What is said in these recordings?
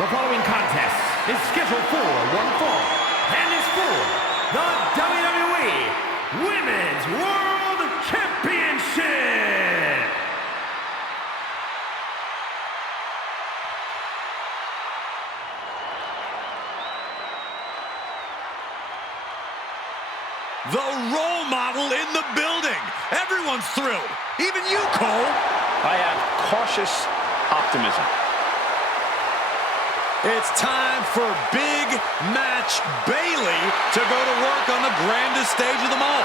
The following contest is scheduled for one fall and is for the WWE Women's World Championship. The role model in the building. Everyone's thrilled. Even you, Cole. I have cautious optimism. It's time for Big Match Bayley to go to work on the grandest stage of them all.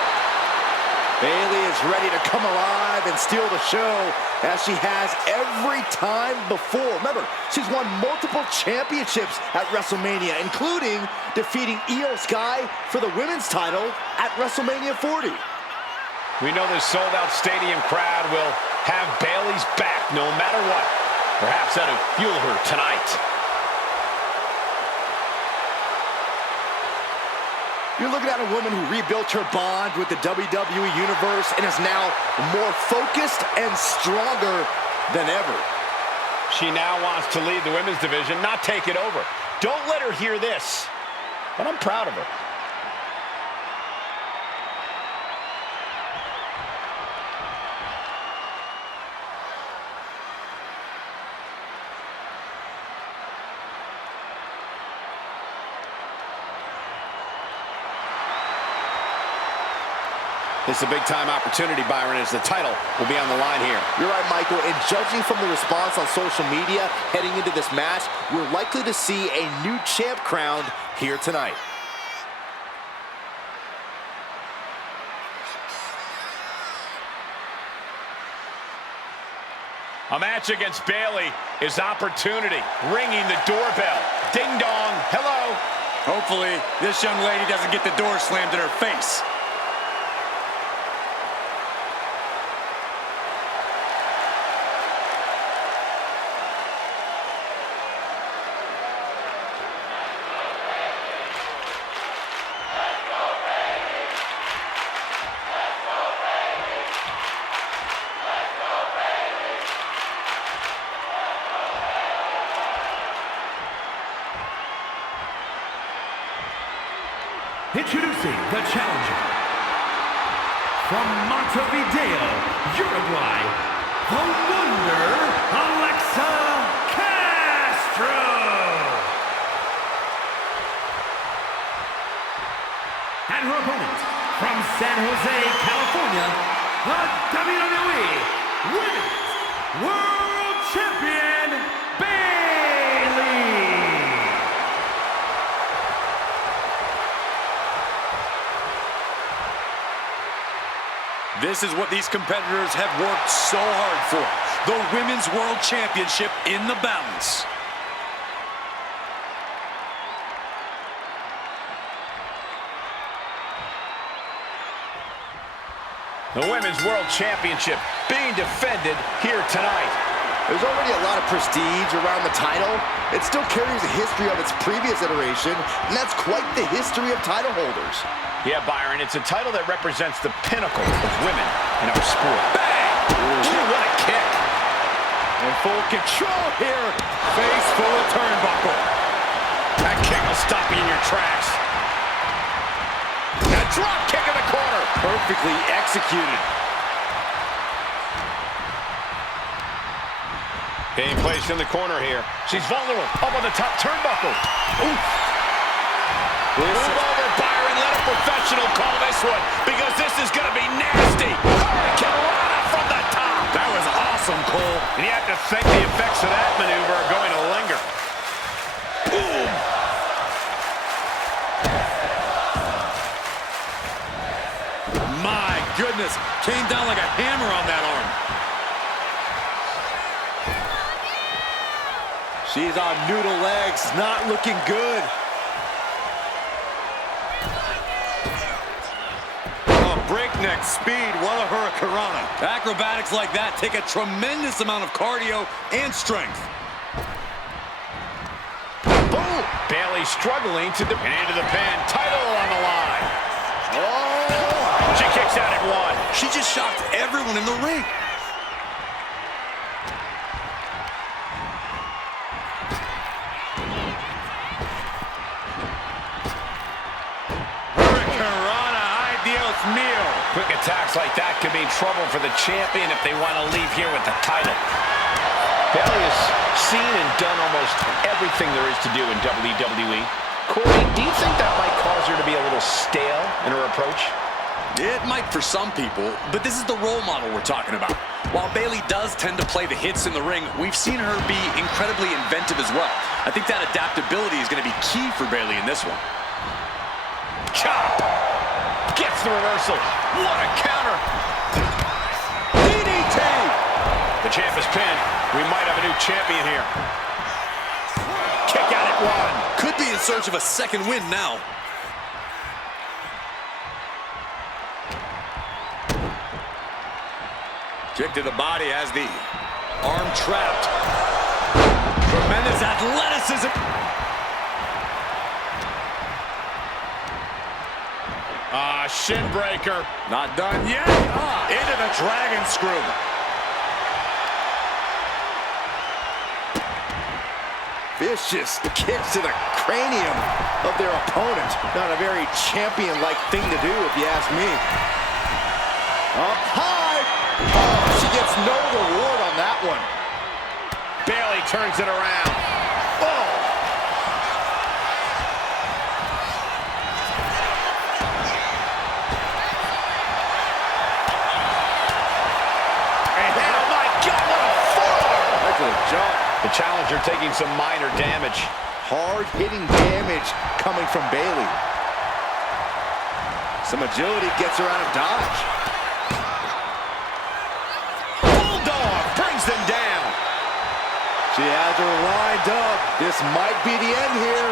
Bayley is ready to come alive and steal the show as she has every time before. Remember, she's won multiple championships at WrestleMania, including defeating Io Sky for the women's title at WrestleMania 40. We know this sold-out stadium crowd will have Bayley's back no matter what. Perhaps that'll fuel her tonight. You're looking at a woman who rebuilt her bond with the WWE Universe and is now more focused and stronger than ever. She now wants to lead the women's division, not take it over. Don't let her hear this, but I'm proud of her. This is a big-time opportunity, Byron, as the title will be on the line here. You're right, Michael, and judging from the response on social media heading into this match, we're likely to see a new champ crowned here tonight. A match against Bayley is opportunity, ringing the doorbell. Ding-dong, hello. Hopefully, this young lady doesn't get the door slammed in her face. Introducing the challenger from Montevideo, Uruguay, the Wonder Alexa Castro. And her opponent from San Jose, California, the WWE Women's World Champion, Bayley. This is what these competitors have worked so hard for. The Women's World Championship in the balance. The Women's World Championship being defended here tonight. There's already a lot of prestige around the title. It still carries a history of its previous iteration, and that's quite the history of title holders. Yeah, Byron, it's a title that represents the pinnacle of women in our sport. Bang! Ooh, what a kick. In full control here. Face full of turnbuckle. That kick will stop you in your tracks. A drop kick in the corner. Perfectly executed. Being placed in the corner here. She's vulnerable. Up on the top turnbuckle. Oof. Move over, Byron. Let a professional call this one, because this is going to be nasty. Hurricane Rana from the top. That was awesome, Cole. And you have to think the effects of that maneuver are going to linger. Boom. My goodness. Came down like a hammer on that arm. She's on noodle legs, not looking good. Breakneck speed, what a hurricanrana. Acrobatics like that take a tremendous amount of cardio and strength. Boom! Bayley struggling to and into the pin. Title on the line. Oh! She kicks out at one. She just shocked everyone in the ring. meal. Quick attacks like that could mean trouble for the champion if they want to leave here with the title. Bayley has seen and done almost everything there is to do in WWE. Corey, do you think that might cause her to be a little stale in her approach? It might for some people, but this is the role model we're talking about. While Bayley does tend to play the hits in the ring, we've seen her be incredibly inventive as well. I think that adaptability is going to be key for Bayley in this one. Chop! Gets the reversal. What a counter! DDT! The champ is pinned. We might have a new champion here. Kick out at one. Could be in search of a second win now. Kick to the body as the arm trapped. Tremendous athleticism. Shin breaker. Not done yet. Into the dragon screw. Vicious kicks to the cranium of their opponent. Not a very champion-like thing to do, if you ask me. Up high. Oh, she gets no reward on that one. Bayley turns it around. Oh! And oh my God, what a forearm! That's a jump. The challenger taking some minor damage. Hard-hitting damage coming from Bayley. Some agility gets her out of dodge. Them down. She has her lined up. This might be the end here.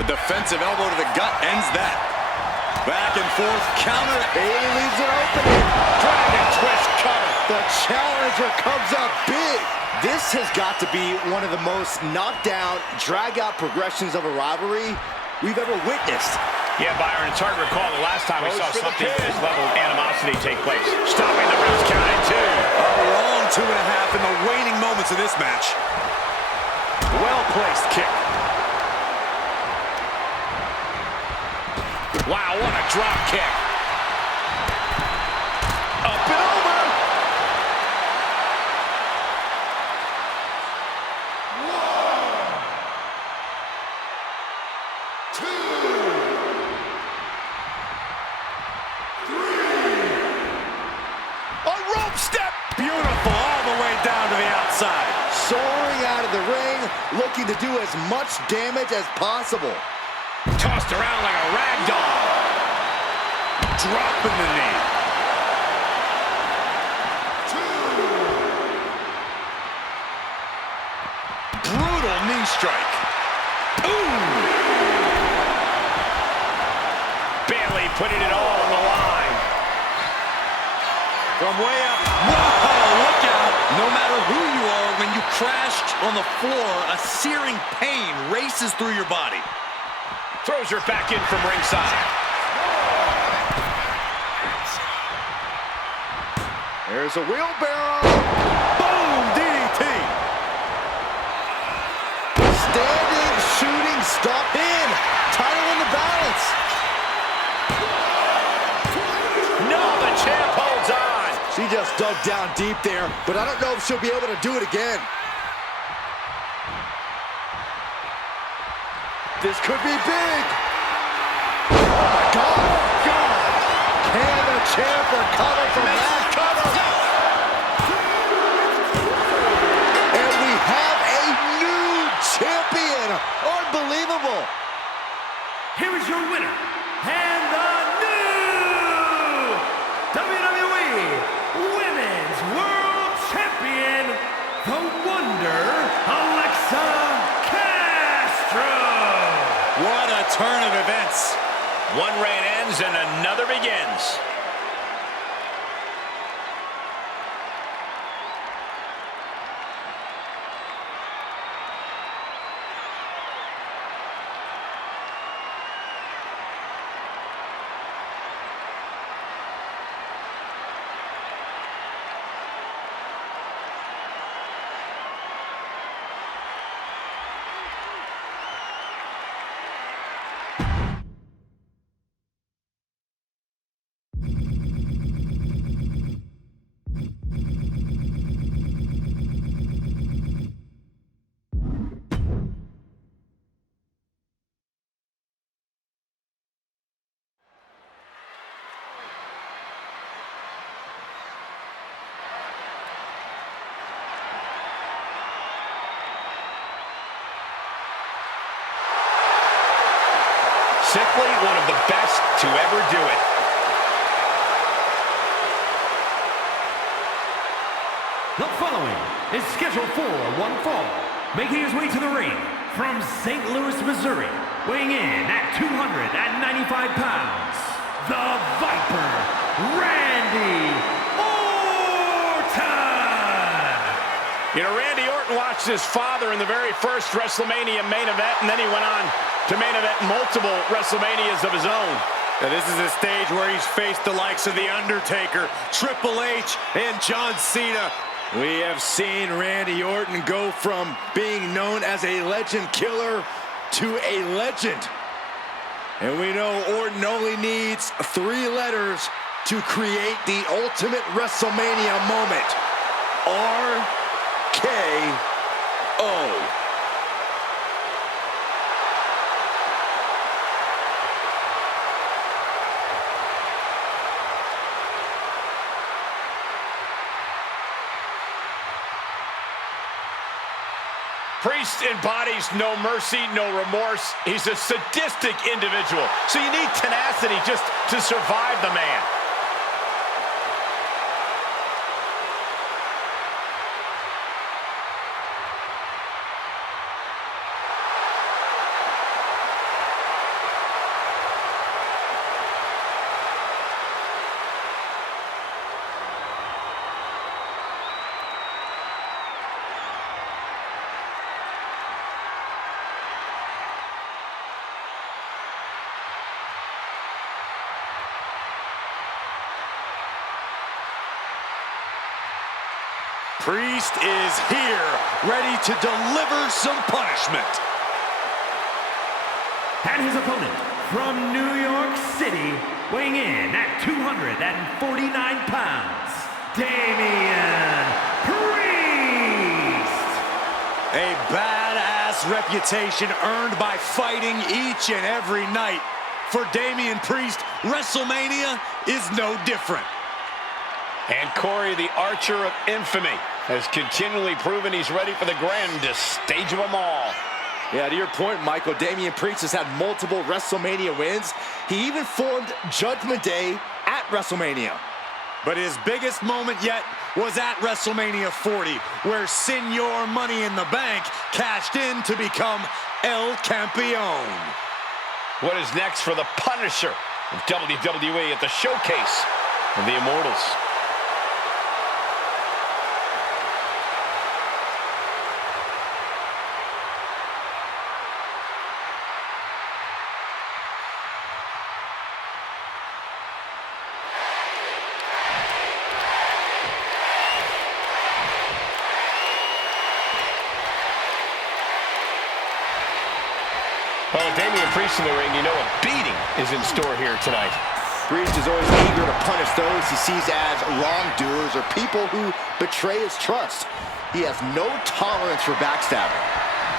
A defensive elbow to the gut ends that. Back and forth counter. Bayley leaves it open. Dragon twist cover. The challenger comes up big. This has got to be one of the most knockdown, drag-out progressions of a rivalry we've ever witnessed. Yeah, Byron, it's hard to recall the last time we saw something with this level of animosity take place. Stopping the rest count at 2. A long 2.5 in the waning moments of this match. Well-placed kick. Wow, what a drop kick. Up and over. Soaring out of the ring, looking to do as much damage as possible. Tossed around like a rag doll. Dropping the knee. 2. Brutal knee strike. Ooh! Bayley putting it all on the line. From way up. Whoa, look out. No matter who you are, when you crashed on the floor, a searing pain races through your body. Throws her back in from ringside. There's a wheelbarrow. Boom, DDT. Standing, shooting, stop in. Title in the balance. No, the champ holds on. She just dug down deep there, but I don't know if she'll be able to do it again. This could be big. Oh my God. Can the champ recover from that? And we have a new champion. Unbelievable. Here is your winner, and the new WWE Women's World Champion, the Wonder Alexa Castro. What a turn of events. One reign ends and another begins. simply one of the best to ever do it. The following is scheduled for one fall, making his way to the ring from St. Louis, Missouri, weighing in at 295 pounds, the Viper, Randy Orton! You know, Randy Orton watched his father in the very first WrestleMania main event, and then he went on to main event multiple WrestleManias of his own. Now, this is a stage where he's faced the likes of The Undertaker, Triple H, and John Cena. We have seen Randy Orton go from being known as a legend killer to a legend. And we know Orton only needs 3 letters to create the ultimate WrestleMania moment. RKO. Priest embodies no mercy, no remorse. He's a sadistic individual. So you need tenacity just to survive the man. Priest is here, ready to deliver some punishment. And his opponent from New York City, weighing in at 249 pounds, Damian Priest! A badass reputation earned by fighting each and every night. For Damian Priest, WrestleMania is no different. And Corey, the archer of infamy, has continually proven he's ready for the grandest stage of them all. Yeah, to your point, Michael, Damian Priest has had multiple WrestleMania wins. He even formed Judgment Day at WrestleMania. But his biggest moment yet was at WrestleMania 40, where Senor Money in the Bank cashed in to become El Campeon. What is next for the Punisher of WWE at the Showcase of the Immortals? Well, Damian Priest in the ring, you know a beating is in store here tonight. Priest is always eager to punish those he sees as wrongdoers or people who betray his trust. He has no tolerance for backstabbing.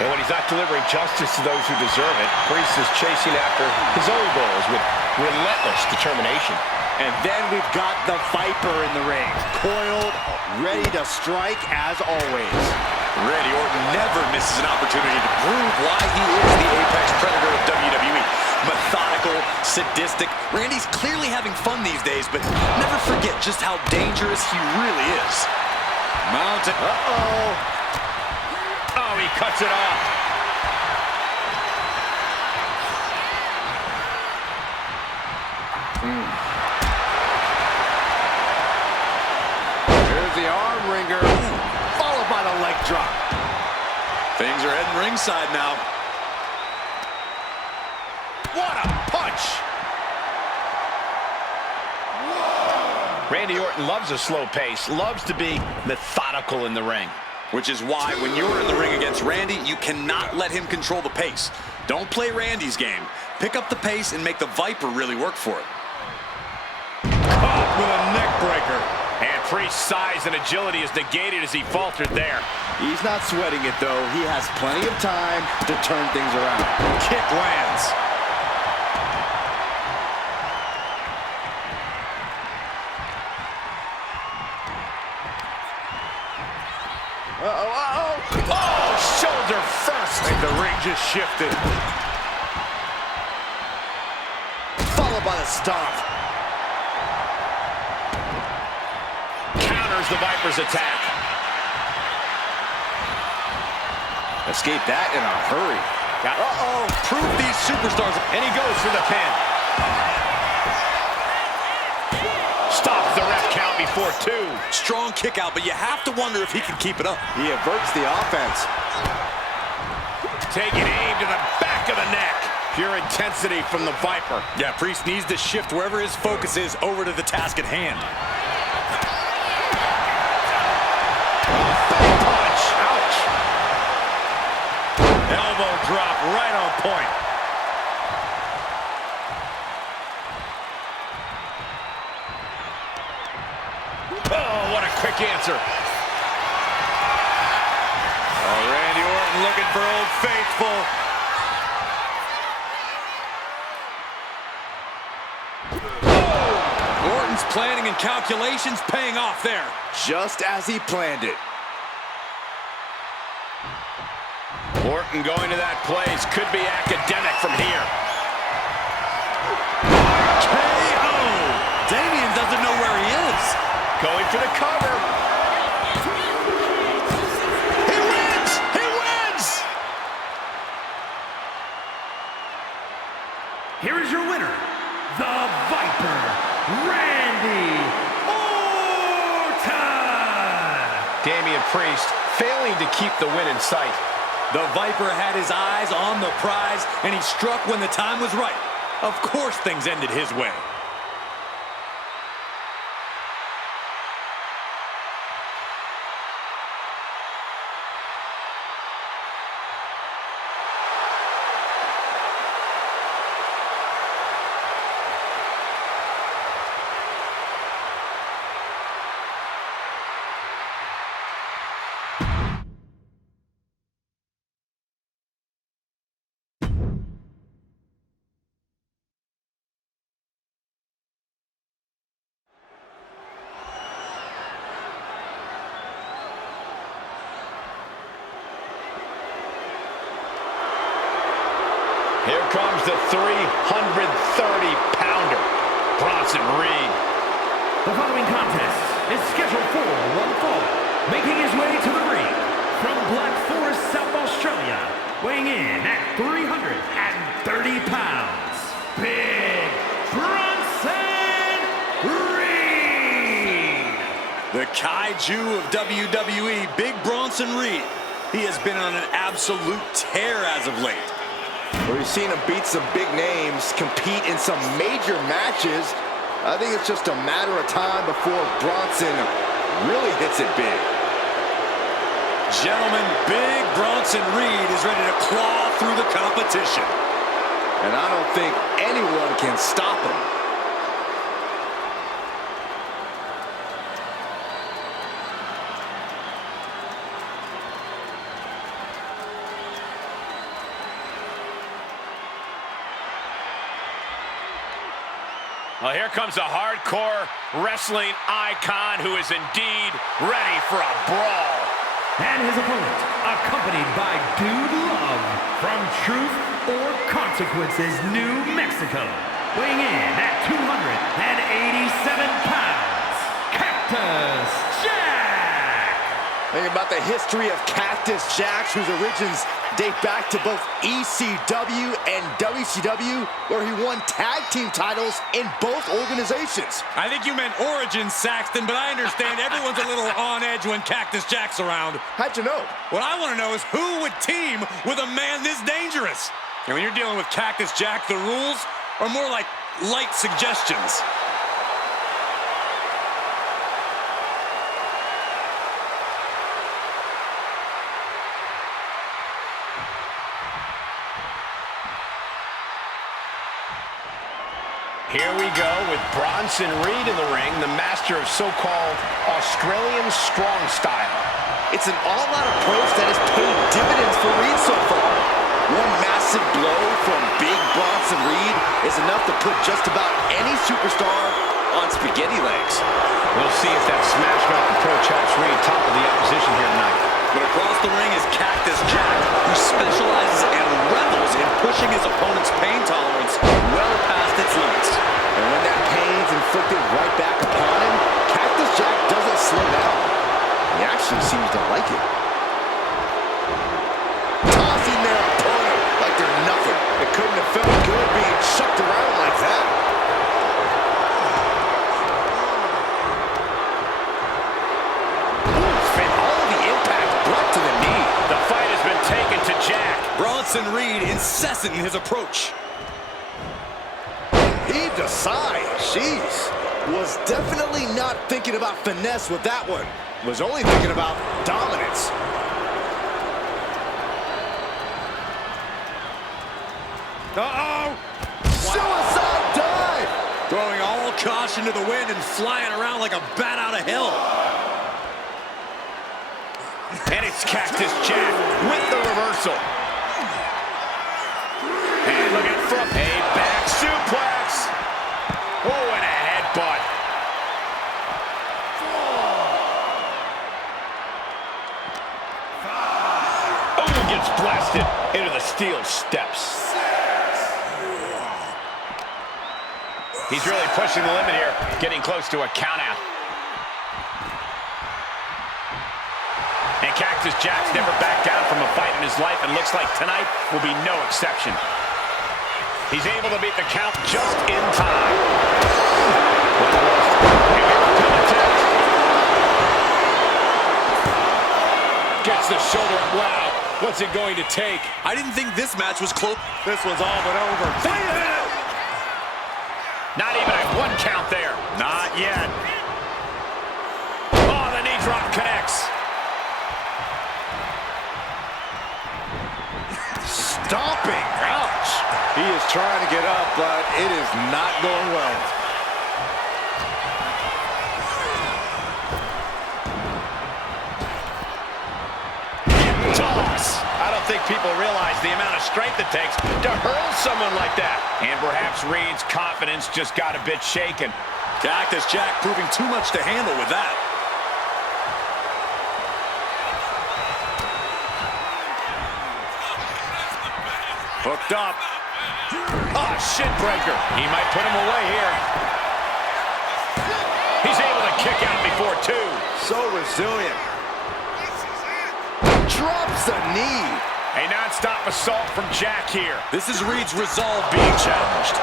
And when he's not delivering justice to those who deserve it, Priest is chasing after his own goals with relentless determination. And then we've got the Viper in the ring, coiled, ready to strike as always. Randy Orton never misses an opportunity to prove why he is the apex predator of WWE. Methodical, sadistic. Randy's clearly having fun these days, but never forget just how dangerous he really is. Mounted. Oh, he cuts it off. Here's the arm wringer, followed by the leg drop. Things are heading ringside now. What a punch! Randy Orton loves a slow pace, loves to be methodical in the ring. Which is why when you're in the ring against Randy, you cannot let him control the pace. Don't play Randy's game. Pick up the pace and make the Viper really work for it. Caught with a neck breaker. And Priest's size and agility is negated as he faltered there. He's not sweating it, though. He has plenty of time to turn things around. Kick lands. Oh, shoulder first. And the ring just shifted. stop. Counters the Viper's attack. Escape that in a hurry. Uh-oh, prove these superstars. And he goes for the pin. Stops the ref count before 2. Strong kick out, but you have to wonder if he can keep it up. He averts the offense. Taking aim to the back of the neck. Pure intensity from the Viper. Yeah, Priest needs to shift wherever his focus is over to the task at hand. Punch. Ouch. Elbow drop right on point. Oh, what a quick answer. Oh, Randy Orton looking for Old Faithful. Orton's planning and calculations paying off there. Just as he planned it. Orton going to that place could be academic from here. KO! Damian doesn't know where he is. Going for the cover. He wins! He wins! Here is your winner, the Viper, Randy Orton! Damian Priest failing to keep the win in sight. The Viper had his eyes on the prize, and he struck when the time was right. Of course things ended his way. Here comes the 330-pounder, Bronson Reed. The following contest is scheduled for one fall. Making his way to the ring from Black Forest, South Australia, weighing in at 330 pounds, Big Bronson Reed! The kaiju of WWE, Big Bronson Reed. He has been on an absolute tear as of late. We've seen him beat some big names, compete in some major matches. I think it's just a matter of time before Bronson really hits it big. Gentlemen, Big Bronson Reed is ready to claw through the competition. And I don't think anyone can stop him. Well, here comes a hardcore wrestling icon who is indeed ready for a brawl. And his opponent, accompanied by Dude Love from Truth or Consequences, New Mexico, weighing in at 287 pounds, Cactus Jack! Think about the history of Cactus Jack, whose origins date back to both ECW and WCW, where he won tag team titles in both organizations. I think you meant Origins, Saxton, but I understand everyone's a little on edge when Cactus Jack's around. How'd you know? What I want to know is who would team with a man this dangerous? And when you're dealing with Cactus Jack, the rules are more like light suggestions. Here we go with Bronson Reed in the ring, the master of so-called Australian strong style. It's an all-out approach that has paid dividends for Reed so far. One massive blow from Big Bronson Reed is enough to put just about any superstar on spaghetti legs. We'll see if that smash mouth approach helps Reed topple the opposition here tonight. But across the ring is Cactus Jack, who specializes and revels in pushing his opponent's pain tolerance well past its limits. And when that pain's inflicted right back upon him, Cactus Jack doesn't slow down. He actually seems to like it. Tossing their opponent like they're nothing. It couldn't have felt good being chucked around like that. To the knee. The fight has been taken to Jack. Bronson Reed incessant in his approach. Heaved a sigh. Jeez. Was definitely not thinking about finesse with that one. Was only thinking about dominance. Uh-oh. Suicide dive. Throwing all caution to the wind and flying around like a bat out of hell. And it's Cactus Jack with the reversal. And looking from a back suplex. Oh, and a headbutt. Oh, gets blasted into the steel steps. He's really pushing the limit here, getting close to a countout. And Cactus Jack's never backed down from a fight in his life, and looks like tonight will be no exception. He's able to beat the count just in time. Gets the shoulder up. Wow, what's it going to take? I didn't think this match was close. This one's all but over. Not even a one count there. Not yet. Oh, the knee drop connects. Stomping. Ouch. He is trying to get up, but it is not going well. Toss. I don't think people realize the amount of strength it takes to hurl someone like that. And perhaps Reed's confidence just got a bit shaken. Cactus Jack proving too much to handle with that. Hooked up. Ah, shin breaker. He might put him away here. He's able to kick out before two. So resilient. Drops the knee. A non-stop assault from Jack here. This is Reed's resolve being challenged.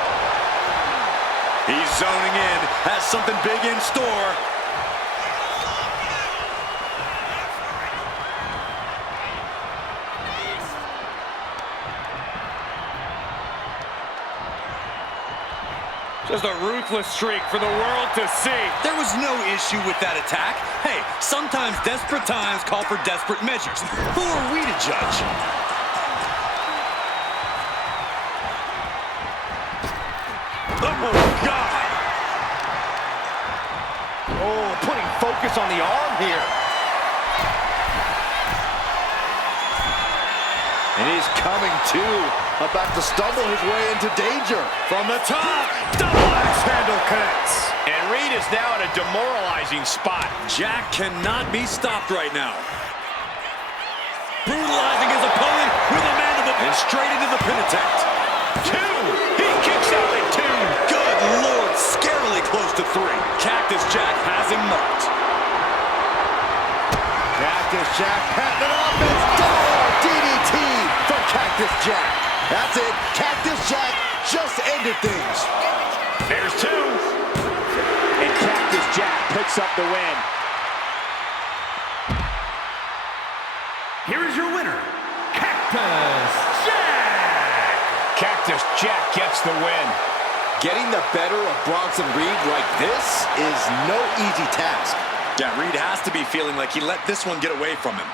He's zoning in, has something big in store. Just a ruthless streak for the world to see. There was no issue with that attack. Hey, sometimes desperate times call for desperate measures. Who are we to judge? Oh, God. Oh, putting focus on the arm here. And he's coming to, about to stumble his way into danger. From the top, double axe handle connects. And Reed is now in a demoralizing spot. Jack cannot be stopped right now. Brutalizing his opponent with a mandible and straight into the pin attempt. Two. He kicks out at two. Good Lord, scarily close to three. Cactus Jack has him marked. Cactus Jack had an offense. DDT from Cactus Jack. That's it. Cactus Jack just ended things. There's two. And Cactus Jack picks up the win. Here is your winner, Cactus Jack! Cactus Jack gets the win. Getting the better of Bronson Reed like this is no easy task. Yeah, Reed has to be feeling like he let this one get away from him.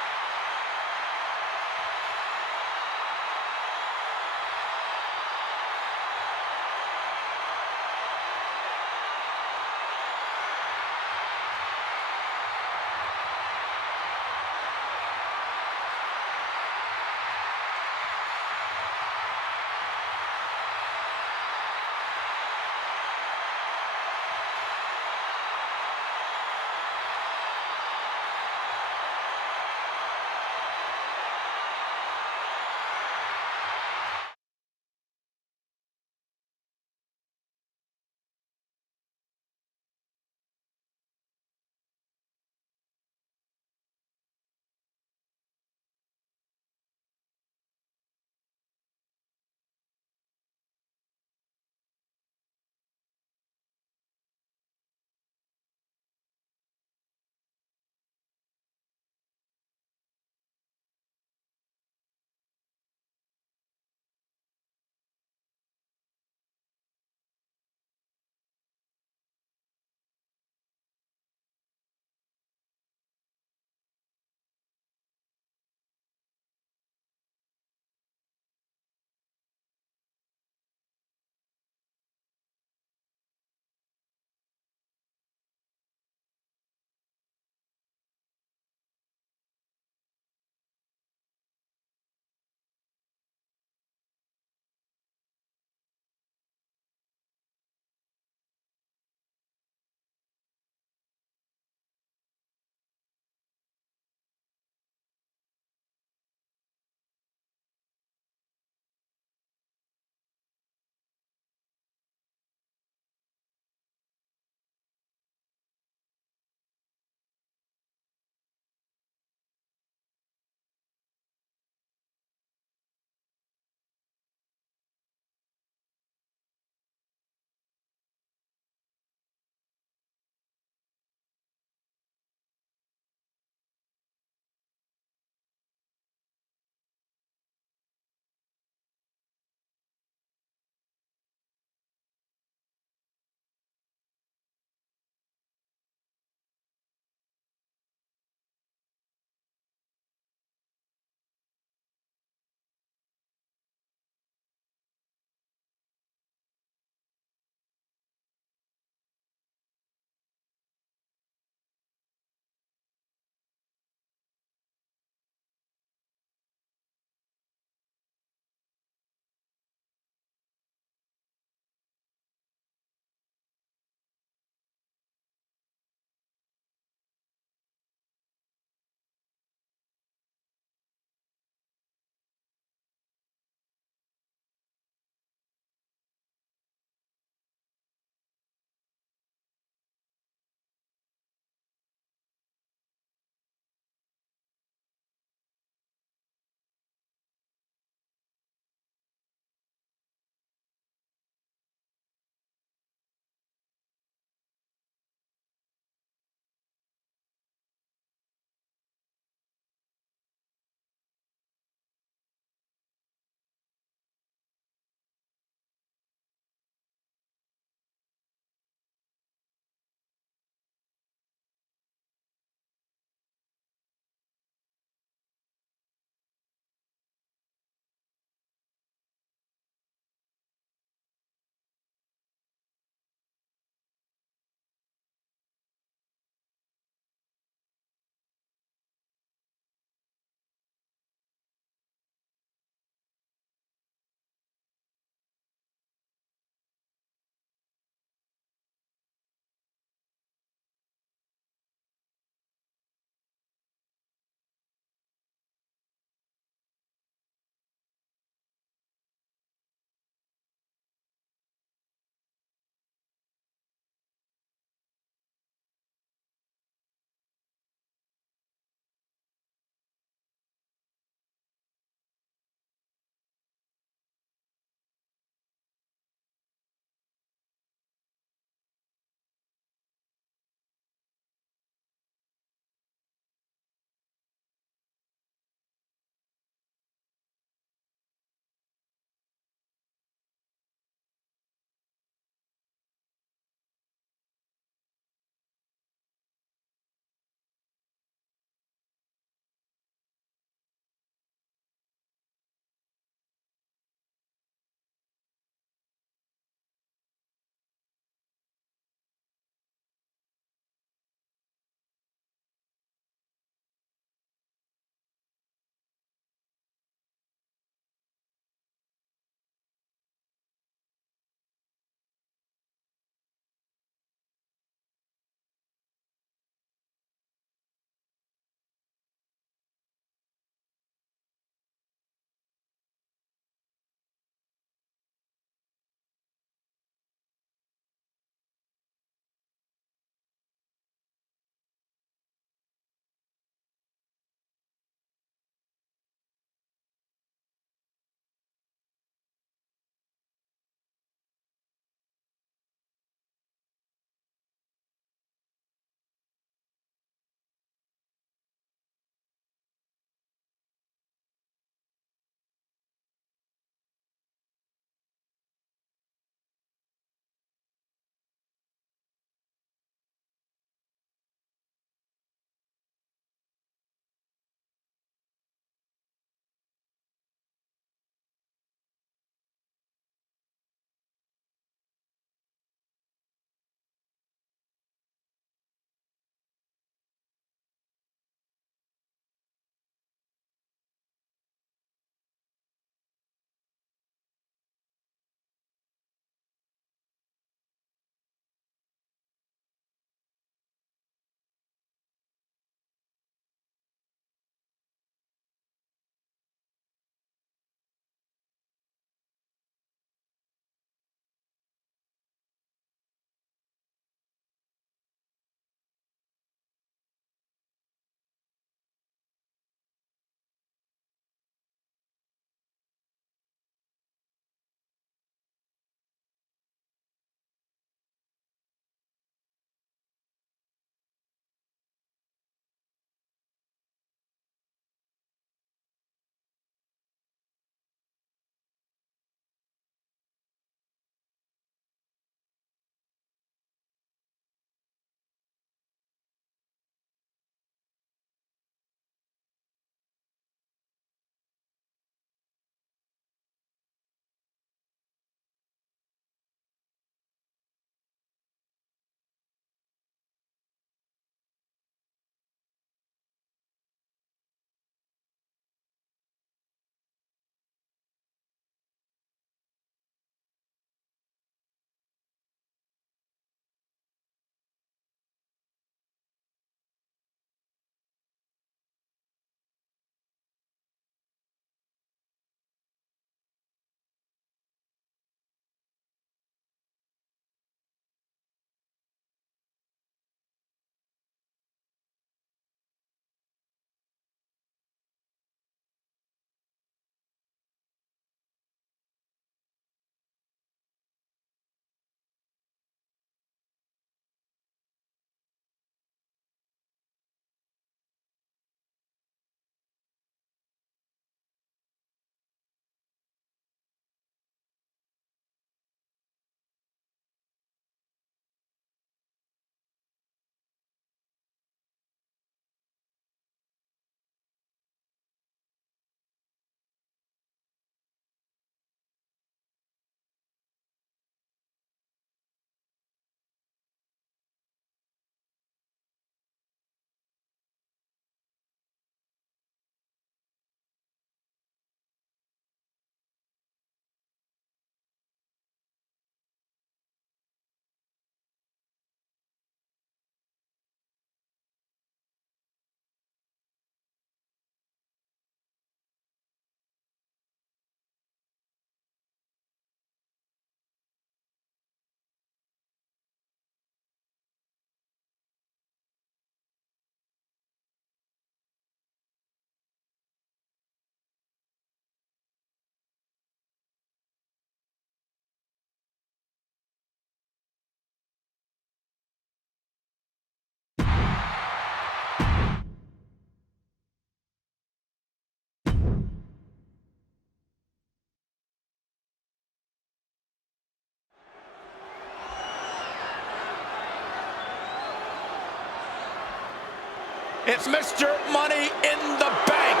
It's Mr. Money in the Bank.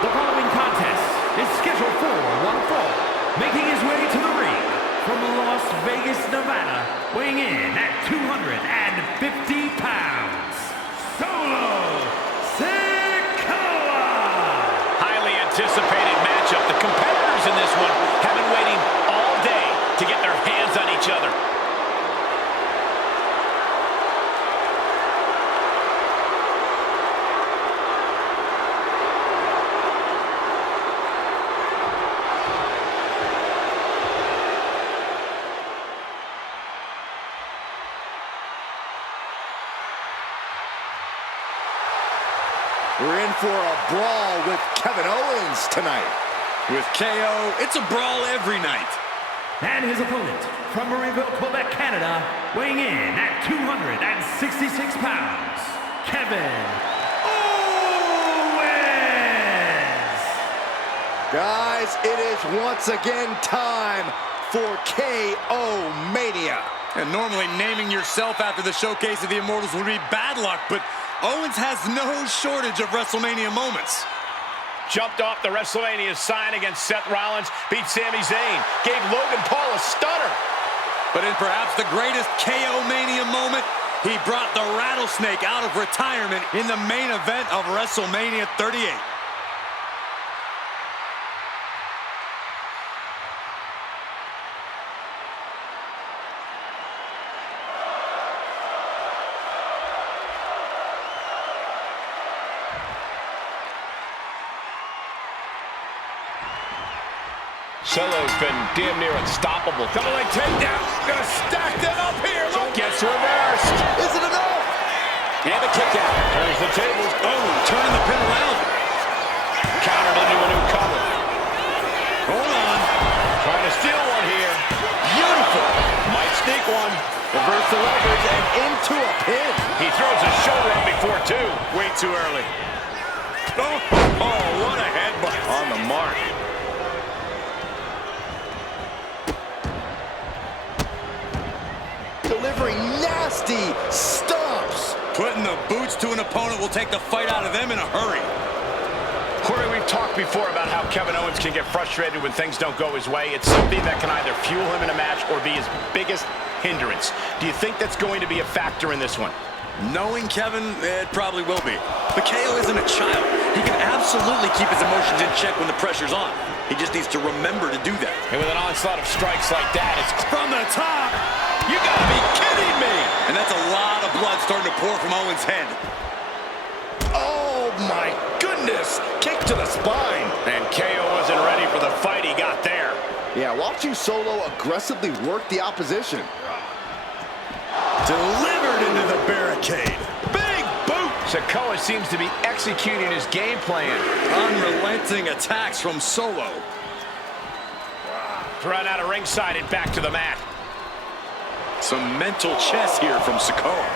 The following contest is scheduled for one fall. Making his way to the ring from Las Vegas, Nevada, weighing in at 250 pounds, Solo Sikoa! Highly anticipated matchup. The competitors in this one have been waiting all day to get their hands on each other. We're in for a brawl with Kevin Owens tonight. With KO, it's a brawl every night. And his opponent from Marieville, Quebec, Canada, weighing in at 266 pounds, Kevin Owens! Guys, it is once again time for KO Mania. And normally naming yourself after the showcase of the Immortals would be bad luck, but Owens has no shortage of WrestleMania moments. Jumped off the WrestleMania sign against Seth Rollins, beat Sami Zayn, gave Logan Paul a stunner. But in perhaps the greatest KO Mania moment, he brought the Rattlesnake out of retirement in the main event of WrestleMania 38. Solo's been damn near unstoppable. Double leg takedown. Gonna stack that up here. Look. Gets reversed. Is it enough? And the kick out. Turns the tables. Oh, turning the pin around. Countered into a new cover. Hold on. Trying to steal one here. Beautiful. Might sneak one. Reverse the leverage and into a pin. He throws his shoulder up before two. Way too early. Oh, what a headbutt. On the mark. Delivering nasty stomps. Putting the boots to an opponent will take the fight out of them in a hurry. Corey, we've talked before about how Kevin Owens can get frustrated when things don't go his way. It's something that can either fuel him in a match or be his biggest hindrance. Do you think that's going to be a factor in this one? Knowing Kevin, it probably will be. But KO isn't a child. He can absolutely keep his emotions in check when the pressure's on. He just needs to remember to do that. And with an onslaught of strikes like that, it's From the top! You gotta be kidding me! And that's a lot of blood starting to pour from Owens' head. Oh my goodness! Kick to the spine. And KO wasn't ready for the fight he got there. Yeah, watching Solo aggressively work the opposition. Delivered into the barricade. Big boot! Sikoa seems to be executing his game plan. Unrelenting attacks from Solo. Thrown out of ringside and back to the mat. Some mental chess here from Sikoa.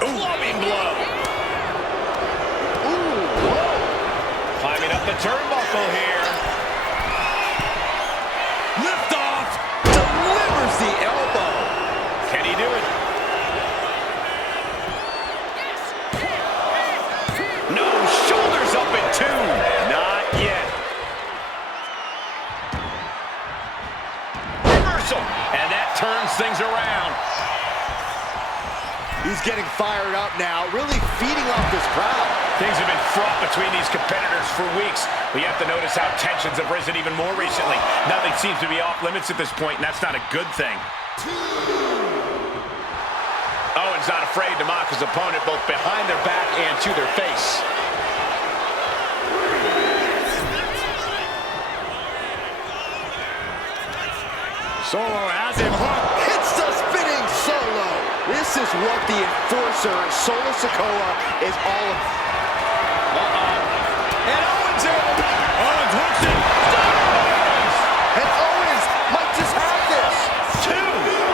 Loving blow. Ooh, whoa. Climbing up the turnbuckle here. Lift off! Delivers the elbow. Can he do it? No, shoulders up in two. Not yet. Reversal. And that turns things around. He's getting fired up now, really feeding off this crowd. Things have been fraught between these competitors for weeks. We have to notice how tensions have risen even more recently. Nothing seems to be off limits at this point, and that's not a good thing. Owens not afraid to mock his opponent both behind their back and to their face. Solo has him hooked. Hits the spinning Solo. This is what the enforcer, Solo Sikoa, is all about. And Owens in. Owens hooks it. And Owens might just have this. Two.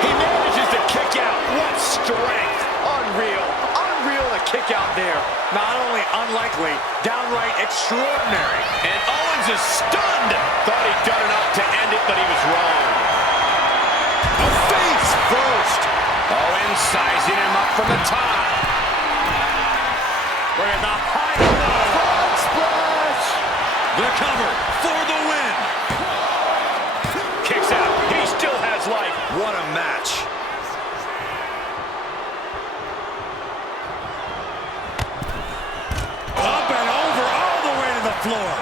He manages to kick out. What strength. Unreal. Unreal to kick out there. Not only unlikely, downright extraordinary. And Owens is stunned. Thought he'd done enough to end it, but he was wrong. A face first. Oh, incising him up from the top. Look at the high blow. Frog splash. The cover for the win. Kicks out. He still has life. What a match. Up and over, all the way to the floor.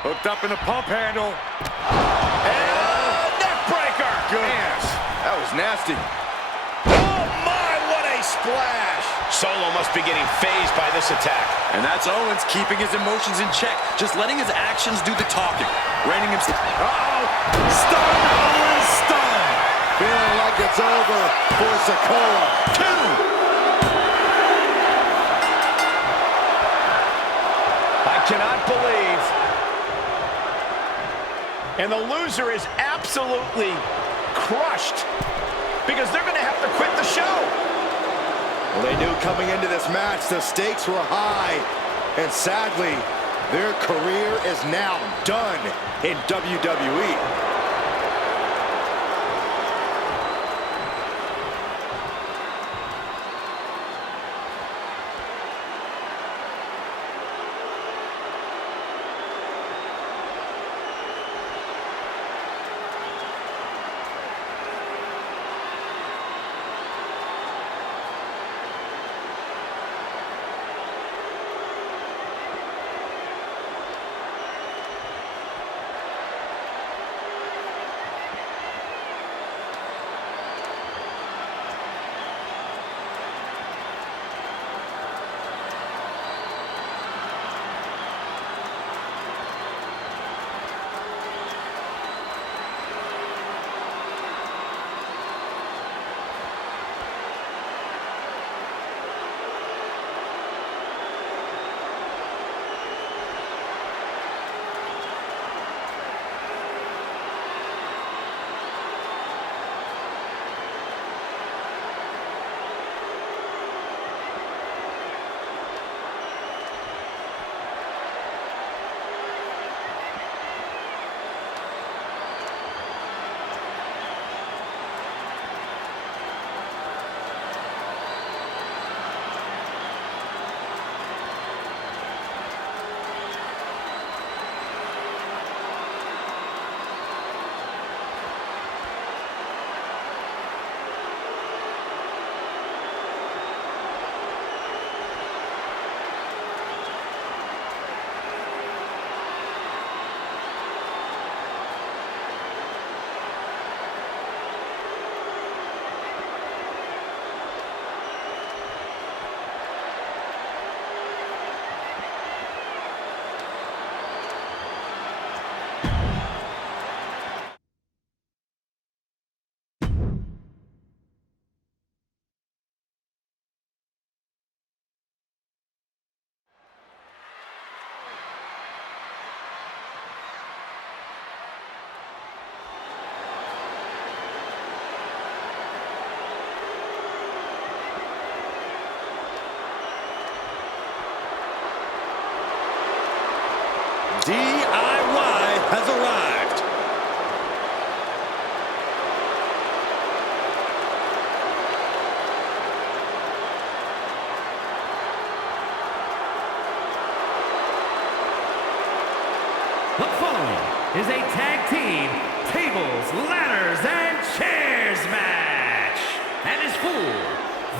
Hooked up in the pump handle. And neck breaker. Goodness. That was nasty. Oh, my, what a splash. Solo must be getting phased by this attack. And that's Owens keeping his emotions in check, just letting his actions do the talking. Reining him. Uh-oh. Stun, Owens, stun. Feeling like it's over for Sikoa. 2. I cannot believe. And the loser is absolutely crushed because they're going to have to quit the show. Well, they knew coming into this match the stakes were high. And sadly, their career is now done in WWE. DIY has arrived. The following is a tag team tables, ladders, and chairs match. And is for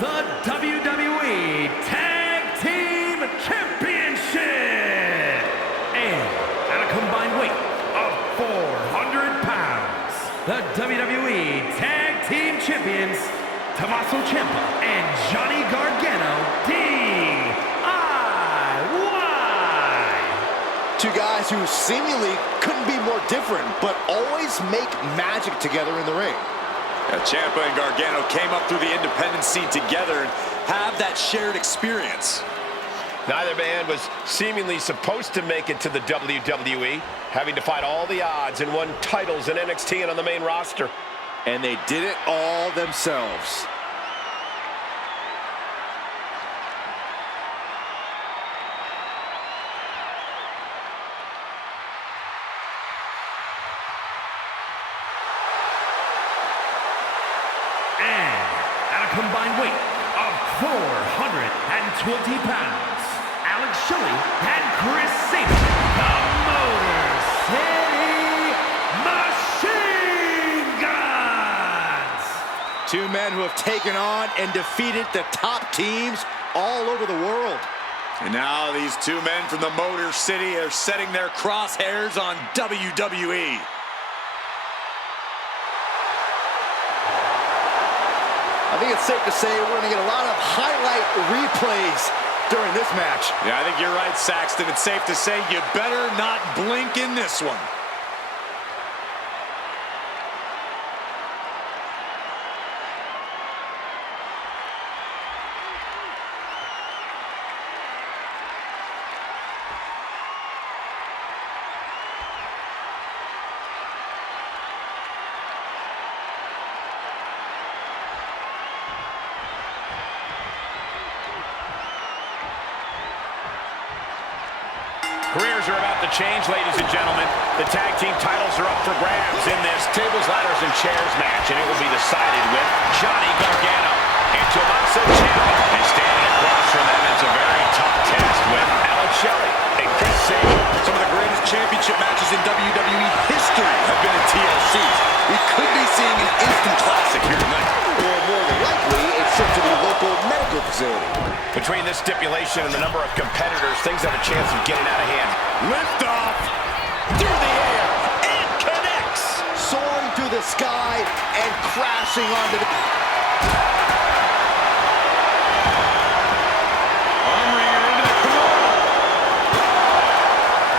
the WWE Tag Team Championship. And at a combined weight of 400 pounds, the WWE Tag Team Champions, Tommaso Ciampa and Johnny Gargano, DIY. Two guys who seemingly couldn't be more different, but always make magic together in the ring. Ciampa and Gargano came up through the independent scene together and have that shared experience. Neither man was seemingly supposed to make it to the WWE, having to fight all the odds and won titles in NXT and on the main roster. And they did it all themselves. combined weight of 420 pounds, Alex Shelley and Chris Sabin, the Motor City Machine Guns! Two men who have taken on and defeated the top teams all over the world. And now these two men from the Motor City are setting their crosshairs on WWE. I think it's safe to say we're going to get a lot of highlight replays during this match. Yeah, I think you're right, Saxton. It's safe to say you better not blink in this one. Careers are about to change, ladies and gentlemen. The tag team titles are up for grabs in this tables, ladders, and chairs match, and it will be decided with Johnny Gargano and Tommaso Ciampa. And standing across from them, it's a very tough test with Alex Shelley and Chris Sabin. Some of the greatest championship matches in WWE history have been in TLCs. We could be seeing an instant classic here tonight. Or more than likely, it's sent to the local medical facility. Between this stipulation and the number of competitors, things have a chance of getting out of hand. Lift off through the air and connects. Soaring through the sky and crashing onto the... Armringer into the Kimura.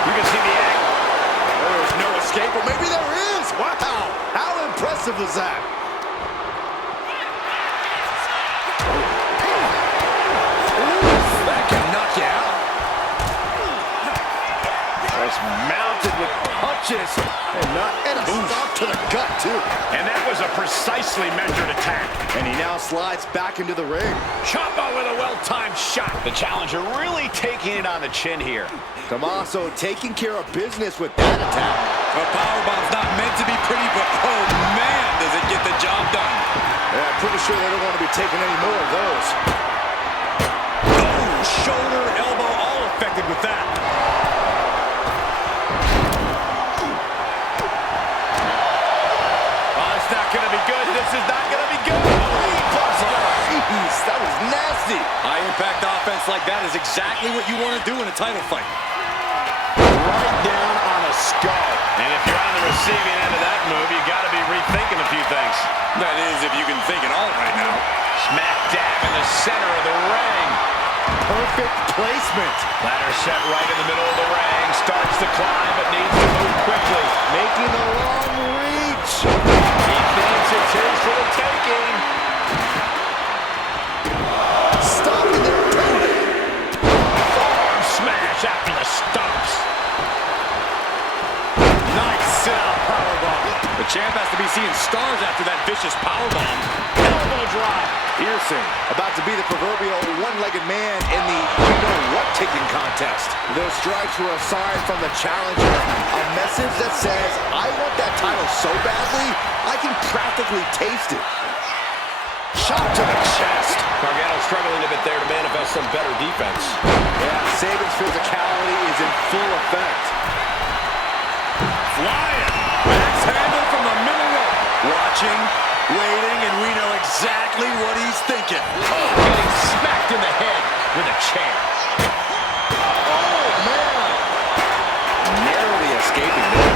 You can see the act. There's no escape, or maybe there is. Wow, how impressive was that? That can knock you out. Just mounted with punches and a stomp to the gut, too. And that was a precisely measured attack. And he now slides back into the ring. Ciampa with a well-timed shot. The challenger really taking it on the chin here. Tommaso taking care of business with that attack. A powerbomb's not meant to be pretty, but oh man, does it get the job done. Yeah, I'm pretty sure they don't want to be taking any more of those. Oh, shoulder, elbow, all affected with that. Oh, it's not going to be good. This is not going to be good. Jeez, that was nasty. High-impact offense like that is exactly what you want to do in a title fight. Right down on a skull. And if you're on the receiving end of that move, you got to be rethinking a few things. That is, if you can think it all right now. Smack dab in the center of the ring. Perfect placement. Ladder set right in the middle of the ring. Starts to climb, but needs to move quickly. Making the long reach. He thinks it's his for the taking. Stopping their opponent. Arm smash after the stomps. Nice sit-out powerbomb. The champ has to be seeing stars after that vicious powerbomb. Elbow drop. Pearson about to be the proverbial one-legged man in the you-know-what kicking contest. Those strikes were a sign from the challenger, a message that says, I want that title so badly, I can practically taste it. Shot to the chest. Gargano struggling a bit there to manifest some better defense. Yeah, Sabin's physicality is in full effect. Flying. Max handle from the middle rope. Watching, waiting, and we know exactly what he's thinking. Oh, getting smacked in the head with a chair. Oh, man. Narrowly escaping there.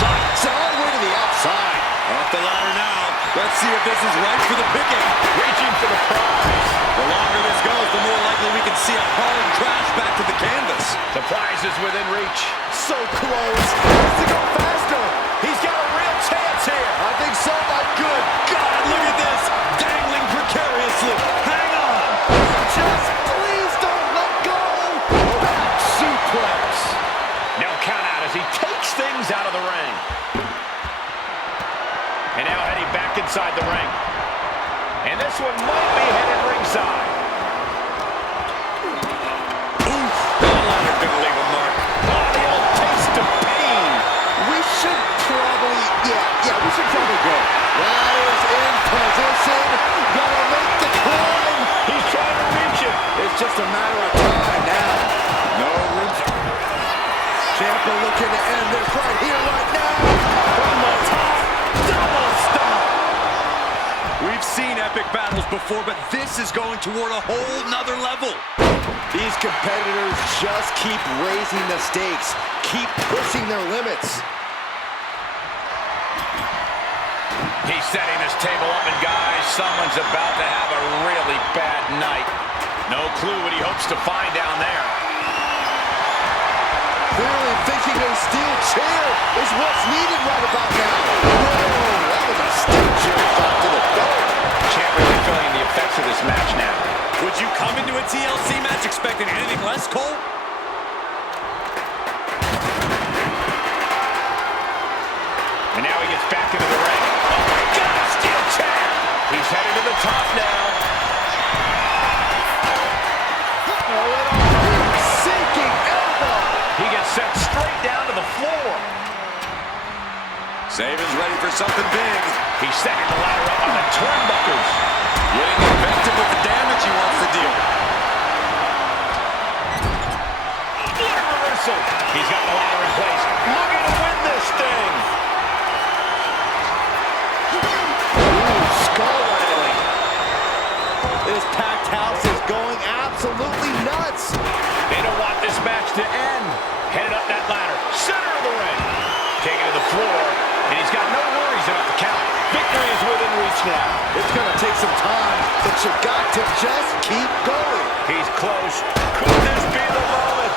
Shot. It's all the way to the outside. Off the ladder now. Let's see if this is right for the picking. Reaching for the prize. The longer this goes, the more likely we can see a hard crash back to the canvas. The prize is within reach. So close. Has to go faster. He's got a real chance here. I think so, my good God, look at this. Dangling precariously. Hang on. Just please don't let go. Back suplex. No count out as he takes things out of the ring. And now heading back inside the ring. And this one might be headed ringside. Oof. That ladder's gonna leave a mark. Oh, the old taste of pain. We should probably, yeah, we should probably go. Michael looking to end this right here, right now. From the top, double stomp. We've seen epic battles before, but this is going toward a whole nother level. These competitors just keep raising the stakes, keep pushing their limits. He's setting this table up, and guys, someone's about to have a really bad night. No clue what he hopes to find down there. Clearly thinking a steel chair is what's needed right about now. Whoa, that was a steel chair shot to the dome. Champ really feeling the effects of this match now. Would you come into a TLC match expecting anything less, Cole? And now he gets back into the ring. Oh my God, steel chair! He's headed to the top now. Sinking elbow. He gets sent straight down to the floor. Saban's ready for something big. He's setting the ladder up on the turnbuckles. Getting inventive with the damage he wants to deal. What a reversal. He's got the ladder in place. Looking to win this thing. Skull rattling. This packed house is going absolutely nuts. They don't want this match to end. Headed up that ladder. Center of the ring. Taking to the floor. And he's got no worries about the count. Victory is within reach now. It's going to take some time, but you got to just keep going. He's close. Could this be the moment?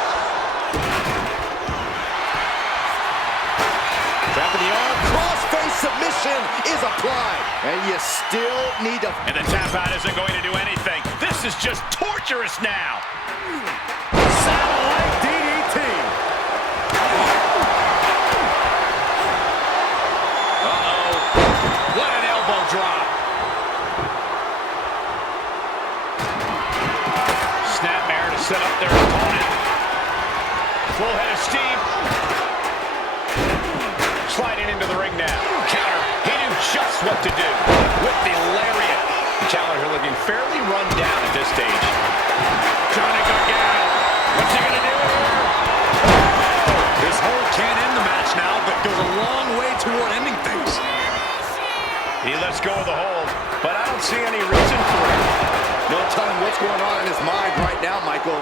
Trapping the arm. Crossface submission is applied. And you still need to... And the tap out isn't going to do anything. This is just torturous now. Satellite DDT. What an elbow drop. Snapmare to set up their opponent. Full head of steam. Sliding into the ring now. Counter. He knew just what to do. With the lariat. The challenger looking fairly run down at this stage. Johnny Gargano. What's he going to do here? This hold can't end the match now, but goes a long way toward ending things. He lets go of the hold, but I don't see any reason for it. No telling what's going on in his mind right now, Michael.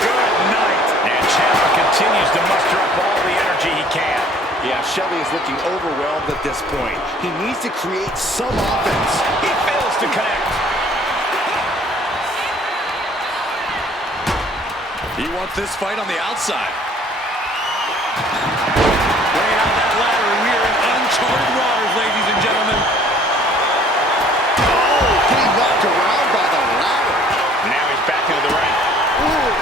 Good night. And Ciampa continues to muster up all the energy he can. Yeah, Shelly is looking overwhelmed at this point. He needs to create some offense. He fails to connect. He wants this fight on the outside. Bringing out that ladder, and we are in uncharted waters, ladies and gentlemen. Oh, getting knocked around by the ladder. And now he's back into the ring. Ooh.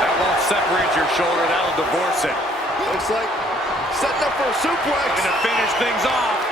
That won't separate your shoulder. That'll divorce it. Looks like setting up for a suplex. Going to finish things off.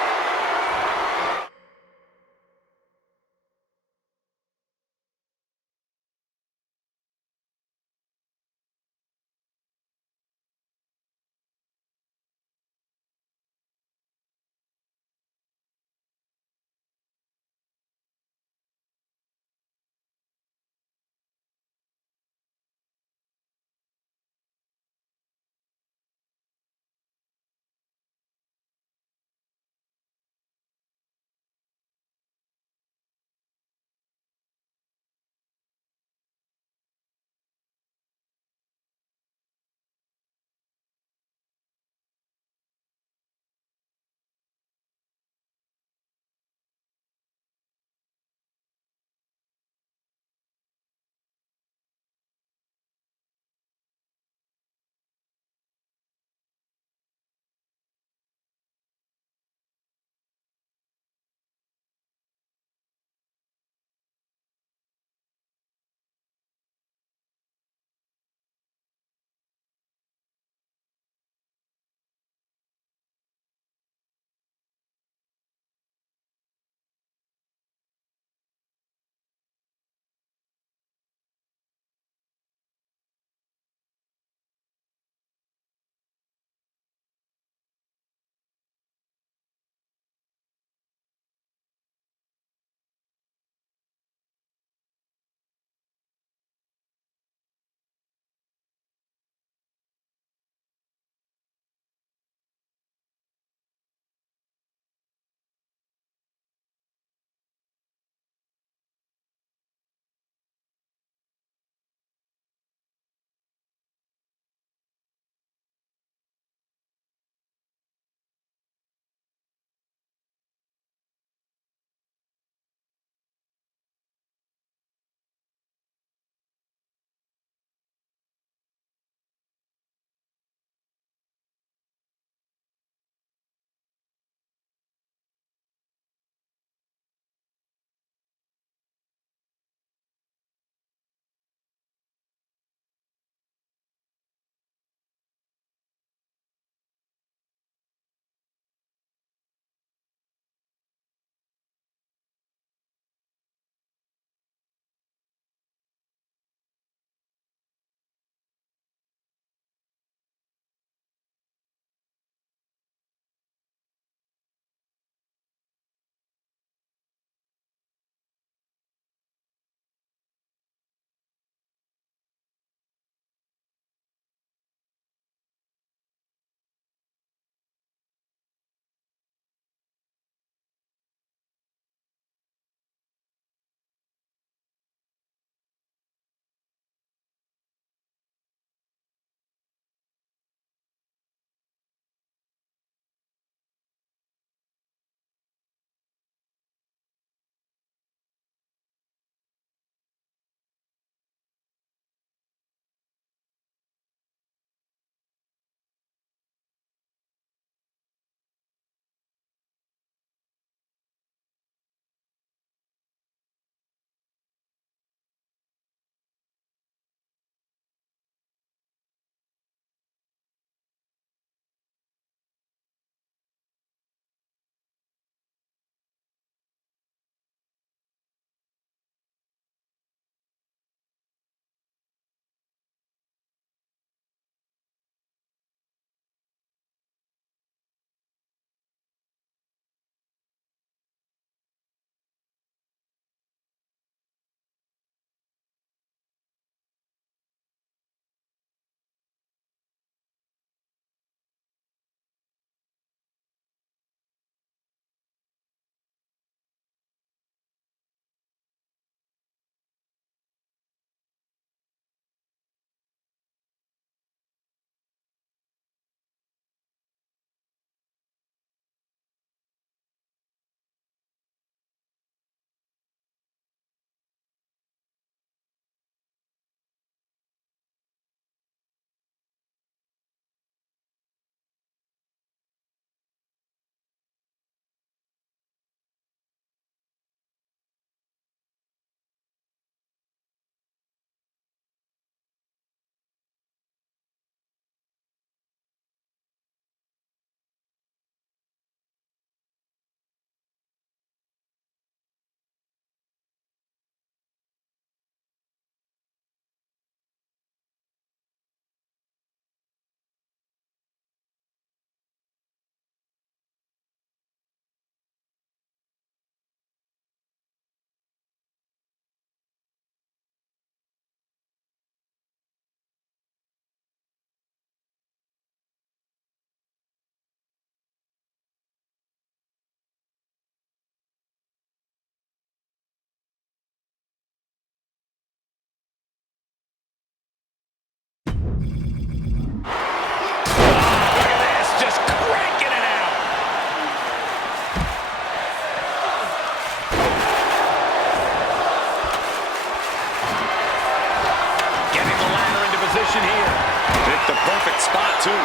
too.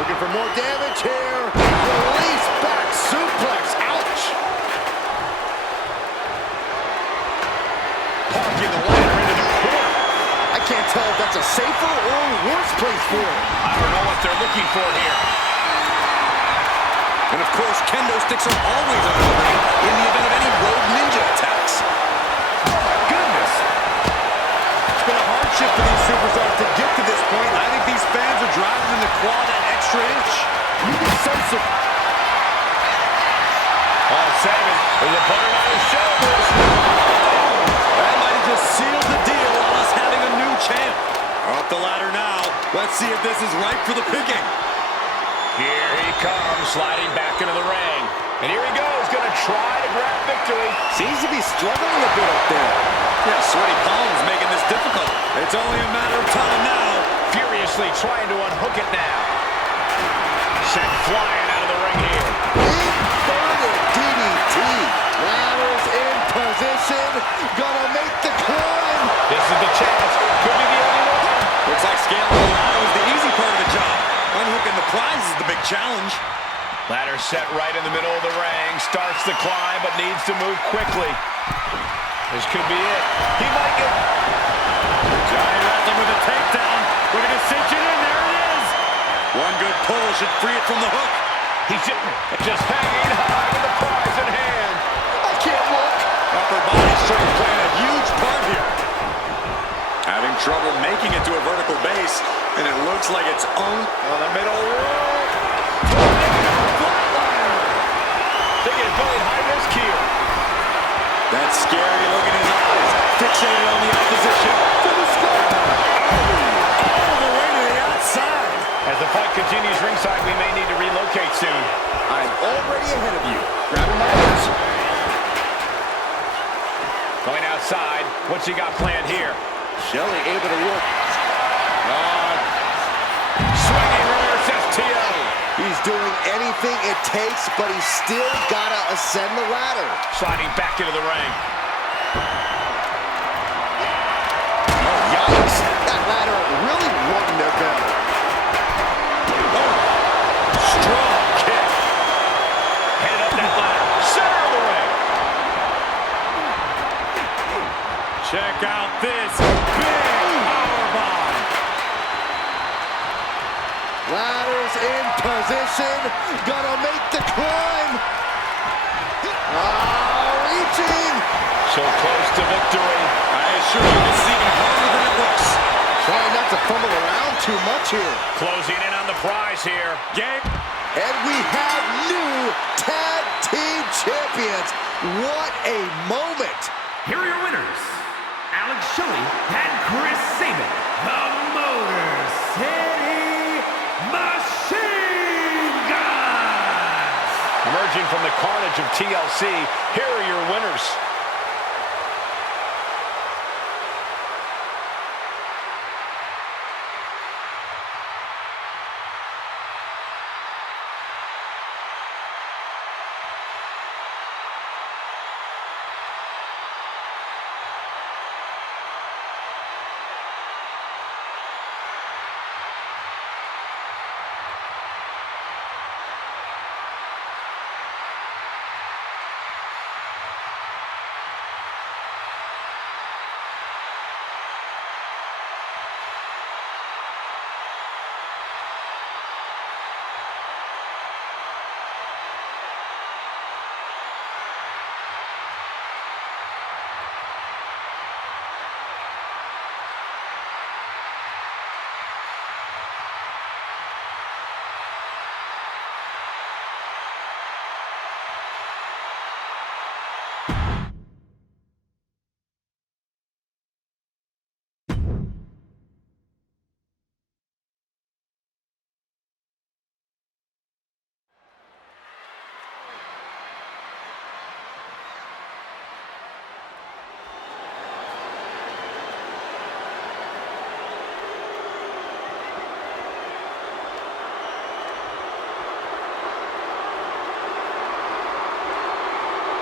Looking for more damage here. Release back suplex. Ouch. Parking the ladder into the corner. I can't tell if that's a safer or worse place for him. I don't know what they're looking for here. And of course, kendo sticks are always under the ring in the event of any rogue ninja attacks. Oh my goodness. It's been a hardship for these superstars to get to this point. I think these fans are driving them to claw that extra inch. You can sense it. Oh, Saban, his opponent on his shoulders. That might have just sealed the deal on us having a new champ. Off the ladder now. Let's see if this is ripe for the picking. Here he comes, sliding back into the ring. And here he goes, going to try to grab victory. Seems to be struggling a bit up there. Yeah, sweaty palms making this difficult. It's only a matter of time now. Furiously trying to unhook it now. Sent flying out of the ring here. Inverted DDT. Ladders in position. Gonna make the climb. This is the chance. Could be the only one. Looks like scaling the ladder was the easy part of the job. Unhooking the prize is the big challenge. Ladder set right in the middle of the ring. Starts the climb, but needs to move quickly. This could be it. He might get... Johnny wrestling with a takedown. We're going to cinch it in. There it is. One good pull should free it from the hook. He's just hanging high with the prize in hand. I can't look. Upper body strength playing a huge part here. Having trouble making it to a vertical base, and it looks like it's on the middle rope. Flatliner. Taking it going high risk here. that scary look in his eyes, fixated on the opposition. To the scope. All the way to the outside. As the fight continues ringside, we may need to relocate soon. I'm already ahead of you. Grabbing my hands. Going outside. What's he got planned here? Shelley able to work. Swinging reverse STO. He's doing anything it takes, but he's still got to ascend the ladder. Sliding back into the ring. Yikes. That ladder really rung their bell. Strong kick. Headed up that ladder. Center of the ring. Check out this big powerbomb. Ladders in position. Gonna make the climb. Reaching. So close to victory. I assure you, this is even harder than it looks. Trying not to fumble around too much here. Closing in on the prize here. Game. And we have new tag team champions. What a moment. Here are your winners, Alex Shelley and Chris Sabin, the Motor City Machine Guns. Emerging from the carnage of TLC, here are your winners.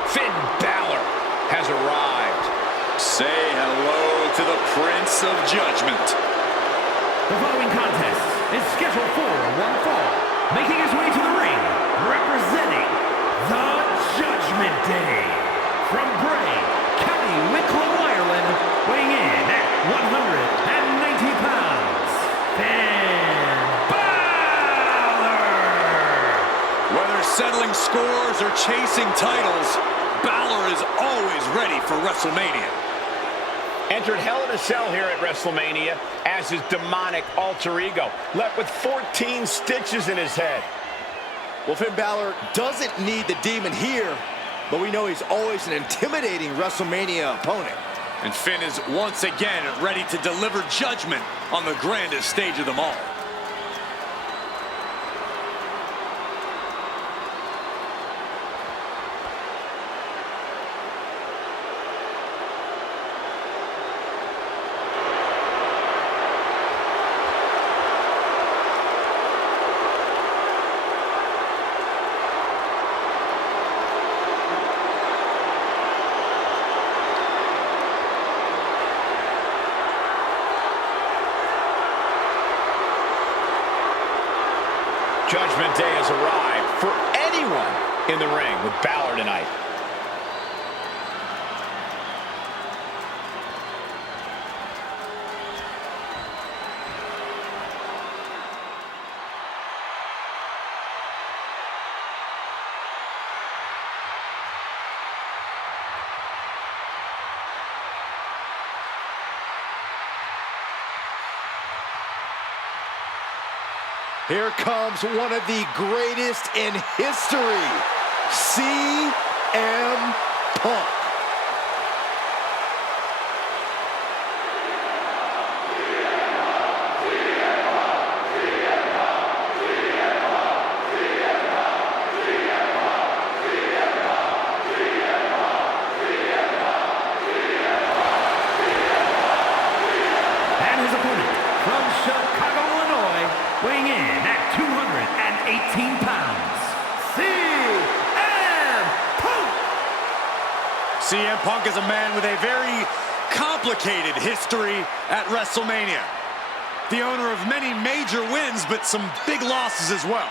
Finn Balor has arrived. Say hello to the Prince of Judgment. The following contest scheduled for one fall, making his way to the ring, representing the Judgment Day, from Bray, County Wicklow, Ireland, weighing in at 190 pounds, Finn Balor! Whether settling scores or chasing titles, Balor is always ready for WrestleMania. Entered Hell in a Cell here at WrestleMania as his demonic alter ego, left with 14 stitches in his head. Well, Finn Balor doesn't need the demon here, but we know he's always an intimidating WrestleMania opponent. And Finn is once again ready to deliver judgment on the grandest stage of them all. Judgment Day has arrived for anyone in the ring with Balor tonight. Here comes one of the greatest in history, CM Punk. And his opponent, from Chicago, Illinois, weighing in at 218 pounds, CM Punk! CM Punk is a man with a very complicated history at WrestleMania. The owner of many major wins, but some big losses as well.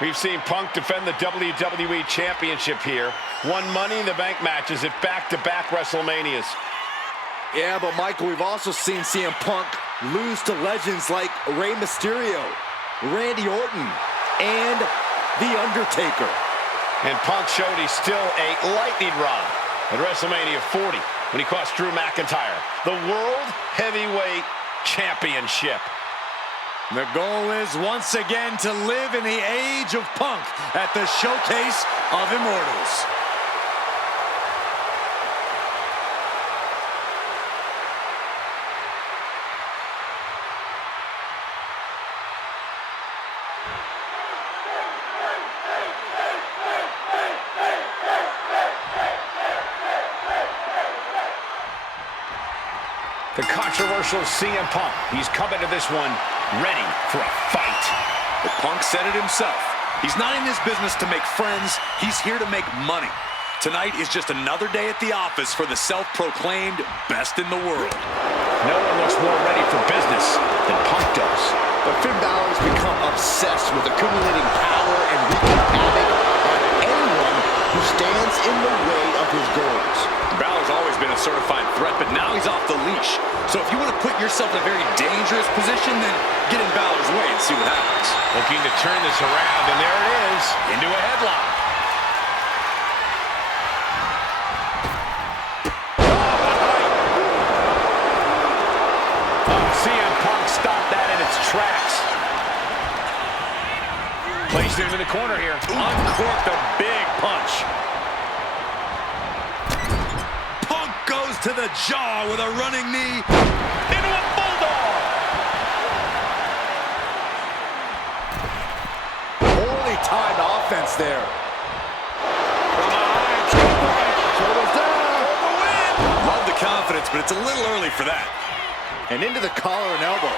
We've seen Punk defend the WWE Championship here, won Money in the Bank matches at back-to-back WrestleManias. Yeah, but Michael, we've also seen CM Punk lose to legends like Rey Mysterio, Randy Orton, and The Undertaker. And Punk showed he's still a lightning rod at WrestleMania 40 when he cost Drew McIntyre the World Heavyweight Championship. The goal is once again to live in the age of Punk at the Showcase of Immortals. The controversial CM Punk. He's coming to this one ready for a fight. But Punk said it himself. He's not in this business to make friends. He's here to make money. Tonight is just another day at the office for the self-proclaimed best in the world. No one looks more ready for business than Punk does. But Finn Balor has become obsessed with accumulating power and wreaking havoc on anyone who stands in the way of his goals. Balor's always been a certified threat, but now he's off the leash. So if you want to put yourself in a very dangerous position, then get in Balor's way and see what happens. Looking to turn this around, and there it is, into a headlock. CM Punk stopped that in its tracks. Placed it into the corner here. Uncorked a big punch. Punk goes to the jaw with a running knee into a bulldog. Poorly timed offense there. From behind, shoulders down. The win. Love the confidence, but it's a little early for that. And into the collar and elbow.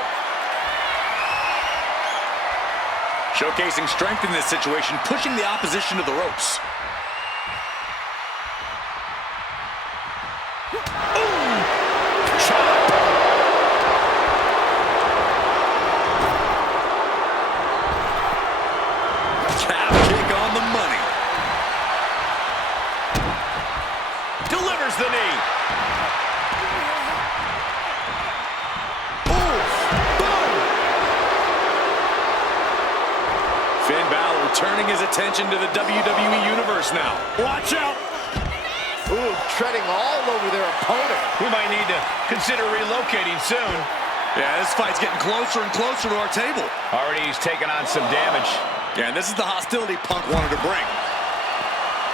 Showcasing strength in this situation, pushing the opposition to the ropes. Ooh! Chop! delivers the knee. Finn Balor turning his attention to the WWE Universe now. Watch out. Ooh, treading all over their opponent. We might need to consider relocating soon. Yeah, this fight's getting closer and closer to our table. Already he's taken on some damage. Yeah, and this is the hostility Punk wanted to bring.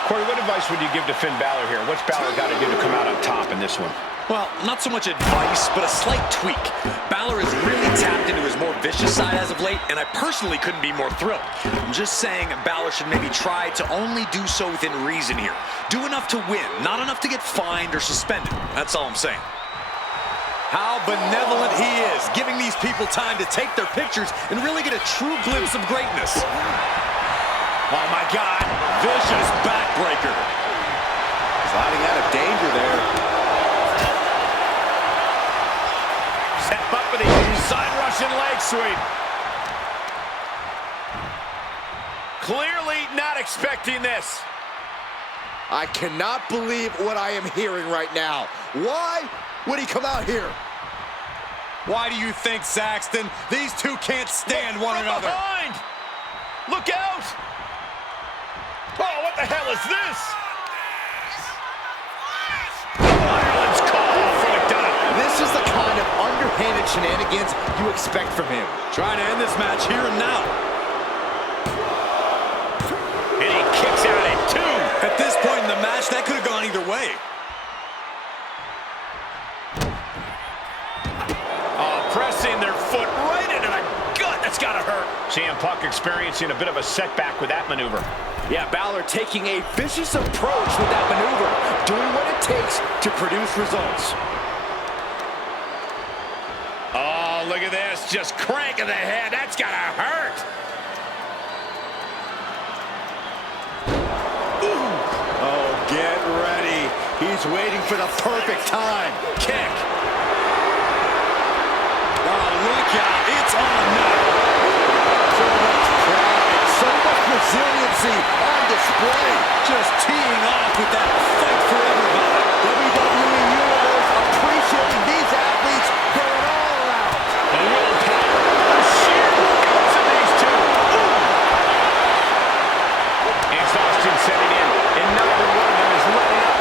Corey, what advice would you give to Finn Balor here? What's Balor got to do to come out on top in this one? Well, not so much advice, but a slight tweak. Balor has really tapped into his more vicious side as of late, and I personally couldn't be more thrilled. I'm just saying Balor should maybe try to only do so within reason here. Do enough to win, not enough to get fined or suspended. That's all I'm saying. How benevolent he is, giving these people time to take their pictures and really get a true glimpse of greatness. Oh my God, vicious backbreaker. Sliding out of danger there. Step up with a side Russian leg sweep. Clearly not expecting this. I cannot believe what I am hearing right now. Why would he come out here? Why do you think, Saxton? These two can't stand one From another. behind. Look out. Oh, what the hell is this? Violence call for McDonough. This is the kind of underhanded shenanigans you expect from him. Trying to end this match here and now. And he kicks out at 2. At this point in the match, that could have gone either way. Oh, pressing their foot right into the gut. That's got to hurt. CM Punk experiencing a bit of a setback with that maneuver. Yeah, Balor taking a vicious approach with that maneuver, doing what it takes to produce results. Oh, look at this. Just cranking the head. That's got to hurt. Oh, get ready. He's waiting for the perfect time. Kick. Oh, look out. It's on now. So much pride, so much resiliency on display. Just teeing off with that fight for everybody. WWE Universe appreciating these athletes going all out. The willpower, the sheer willingness of these two. Exhaustion setting in, and neither one of them is letting up.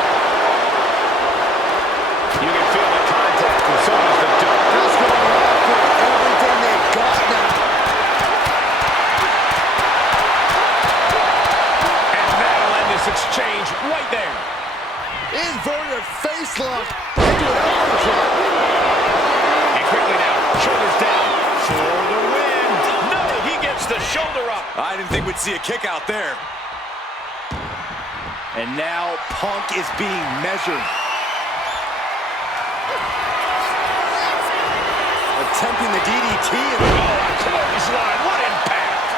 You can feel the contact, and so does the dirt. Just going after everything they've got now. And that'll end this exchange right there. Inverted face lock into an elbow drop. And quickly now, shoulders down for the win. No, he gets the shoulder up. I didn't think we'd see a kick out there. And now Punk is being measured. Attempting the DDT. Clothesline, what impact!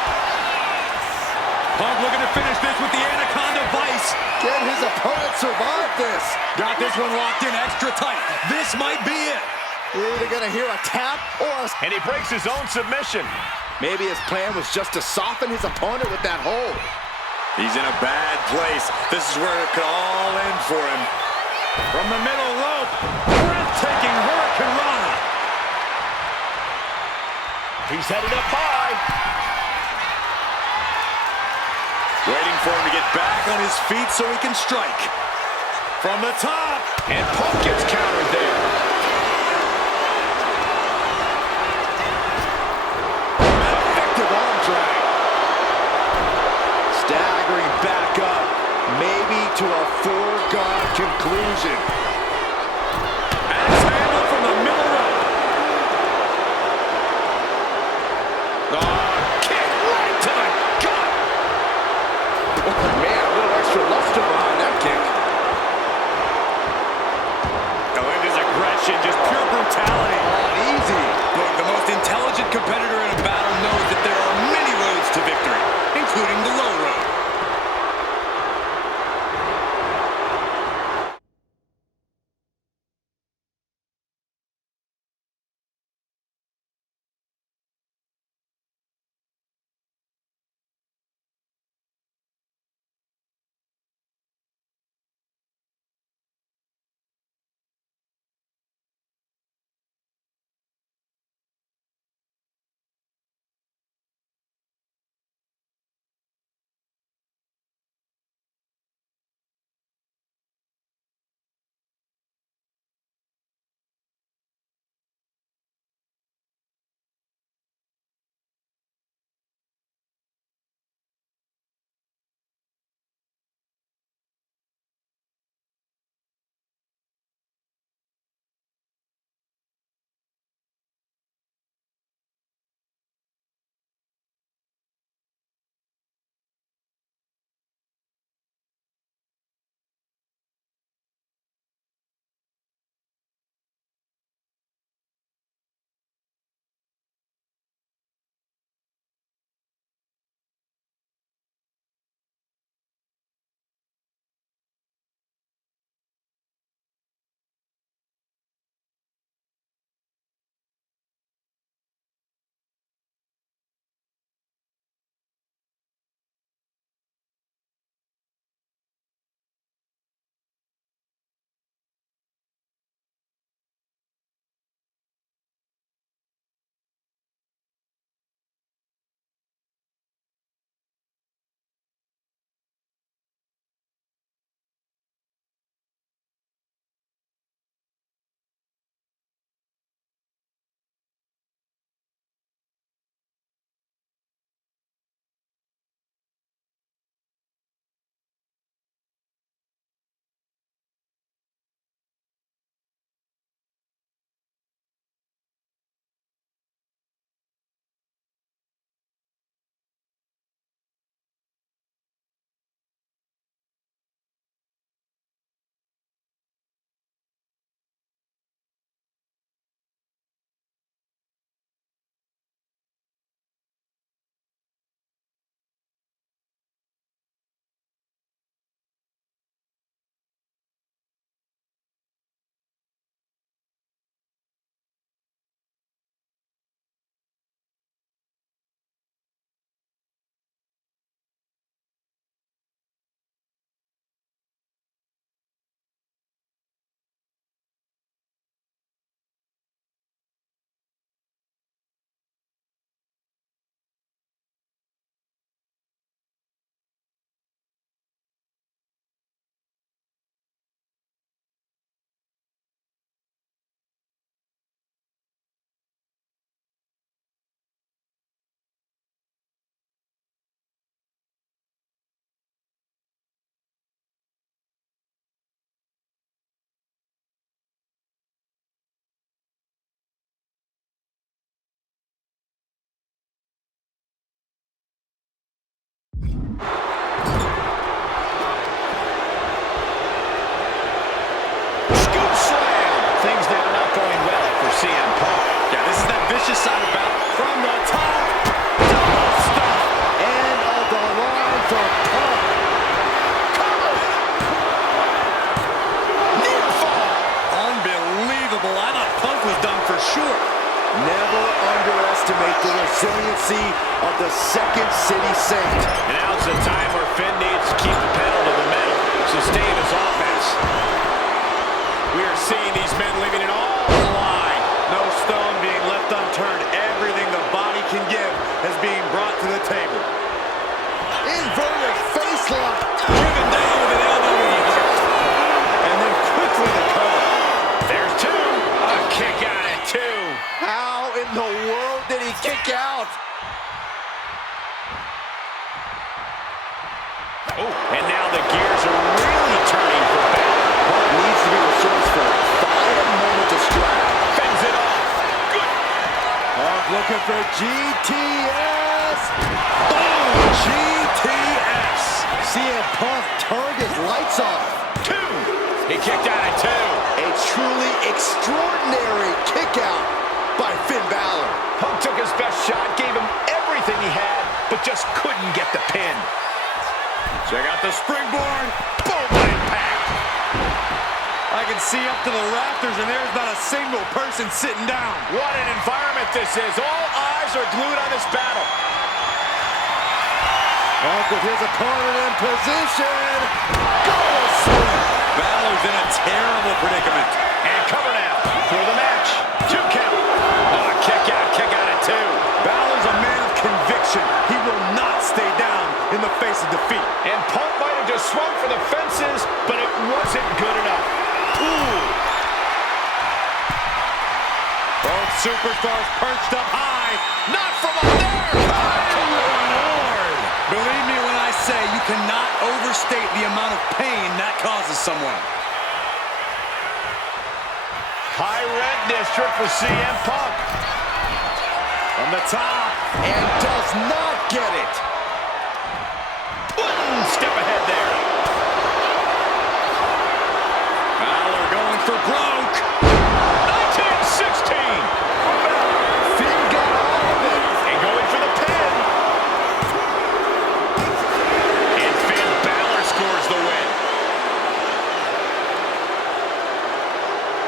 Punk looking to finish this with the Anaconda Vice. Can his opponent survive this? Got this one locked in extra tight. This might be it. We're either gonna hear a tap or a... And he breaks his own submission. Maybe his plan was just to soften his opponent with that hold. He's in a bad place. This is where it could all end for him. From the middle rope, breathtaking Hurricane Rana. He's headed up high. Waiting for him to get back on his feet so he can strike. From the top. And Punk gets countered there. Effective arm drag. Staggering back up, maybe to a foregone conclusion. And it's handled from the middle rope. Kick right to the gut. Oh man, a little extra luster behind that kick. Oh, and his aggression, just pure brutality. Oh, easy. Look, the most intelligent competitor in a battle knows that there are many roads to victory, including the low road. underestimate the resiliency of the Second City Saint. And now's the time where Finn needs to keep the pedal to the metal, sustain his offense. We are seeing these men leaving it all on the line. No stone being left unturned. Everything the body can give is being brought to the table. Inverted face lock. Driven down with an elbow to the heart. And then quickly the cover. There's two. A kick out at two. How in the world did he kick out? Oh, and now the gears are really turning for Balor. Punk needs to be resourceful. Find a moment to strike. Fends it off. Good. Punk looking for GTS. Boom! GTS. CM Punk turned his lights off. Two. He kicked out at two. A truly extraordinary kick out by Finn Balor. Punk took his best shot, gave him everything he had, but just couldn't get the pin. Check out the springboard. Boom, impact. I can see up to the rafters, and there's not a single person sitting down. What an environment this is. All eyes are glued on this battle. Punk with his opponent in position. Go to sleep. Balor's in a terrible predicament. And cover now for the match. 2 count. Oh, kick out at two. Balor's a man of conviction. He will not stay down in the face of defeat. And Punk might have just swung for the fences, but it wasn't good enough. Ooh. Both superstars perched up high. Not from up there. Lord. Believe me when I say you cannot overstate the amount of pain that causes someone. High red district for CM Punk. From the top. And does not get it. One step ahead there. Balor going for broke. 19-16. Finn got all of it. And going for the pin. And Finn Balor scores the win.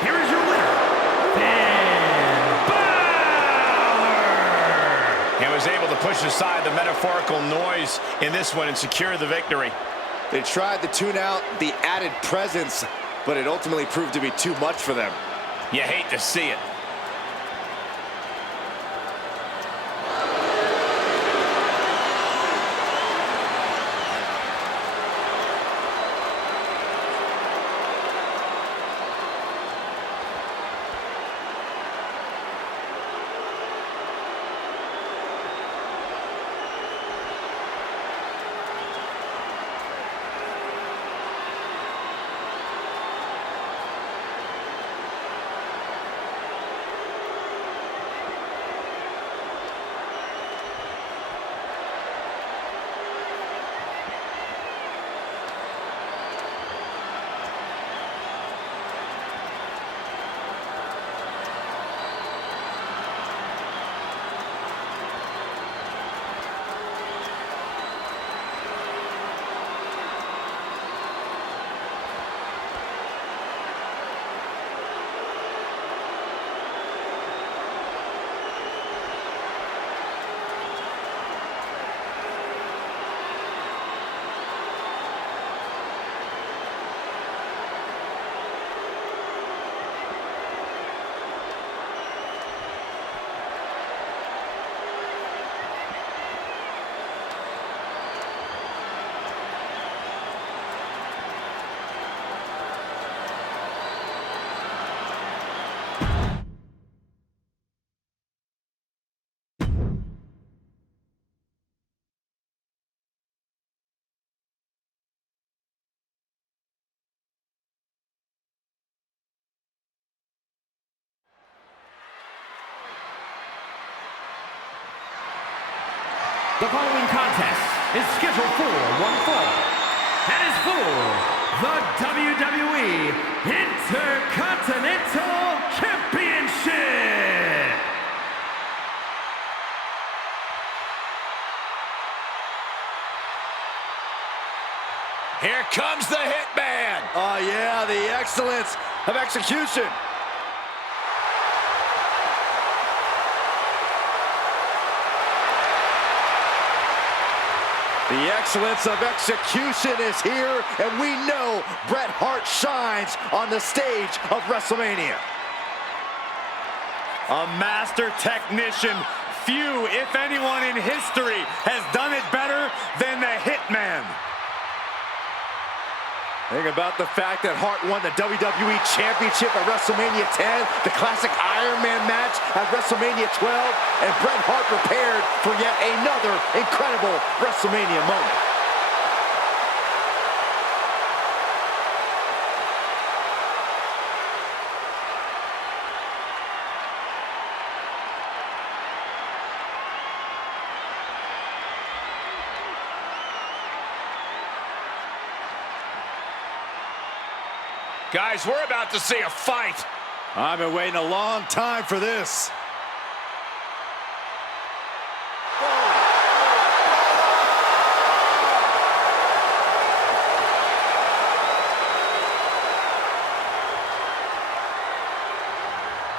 Here is your winner, Finn Balor! And was able to push aside the metaphorical noise in this one and secure the victory. They tried to tune out the added presence, but it ultimately proved to be too much for them. You hate to see it. The following contest is scheduled for one fall and is for the WWE Intercontinental Championship. Here comes the Hitman. Oh yeah, the excellence of execution. The excellence of execution is here, and we know Bret Hart shines on the stage of WrestleMania. A master technician. Few, if anyone in history, has done it better than the Hitman. Think about the fact that Hart won the WWE Championship at WrestleMania 10, the classic Iron Man match at WrestleMania 12, and Bret Hart prepared for yet another incredible WrestleMania moment. Guys, we're about to see a fight. I've been waiting a long time for this.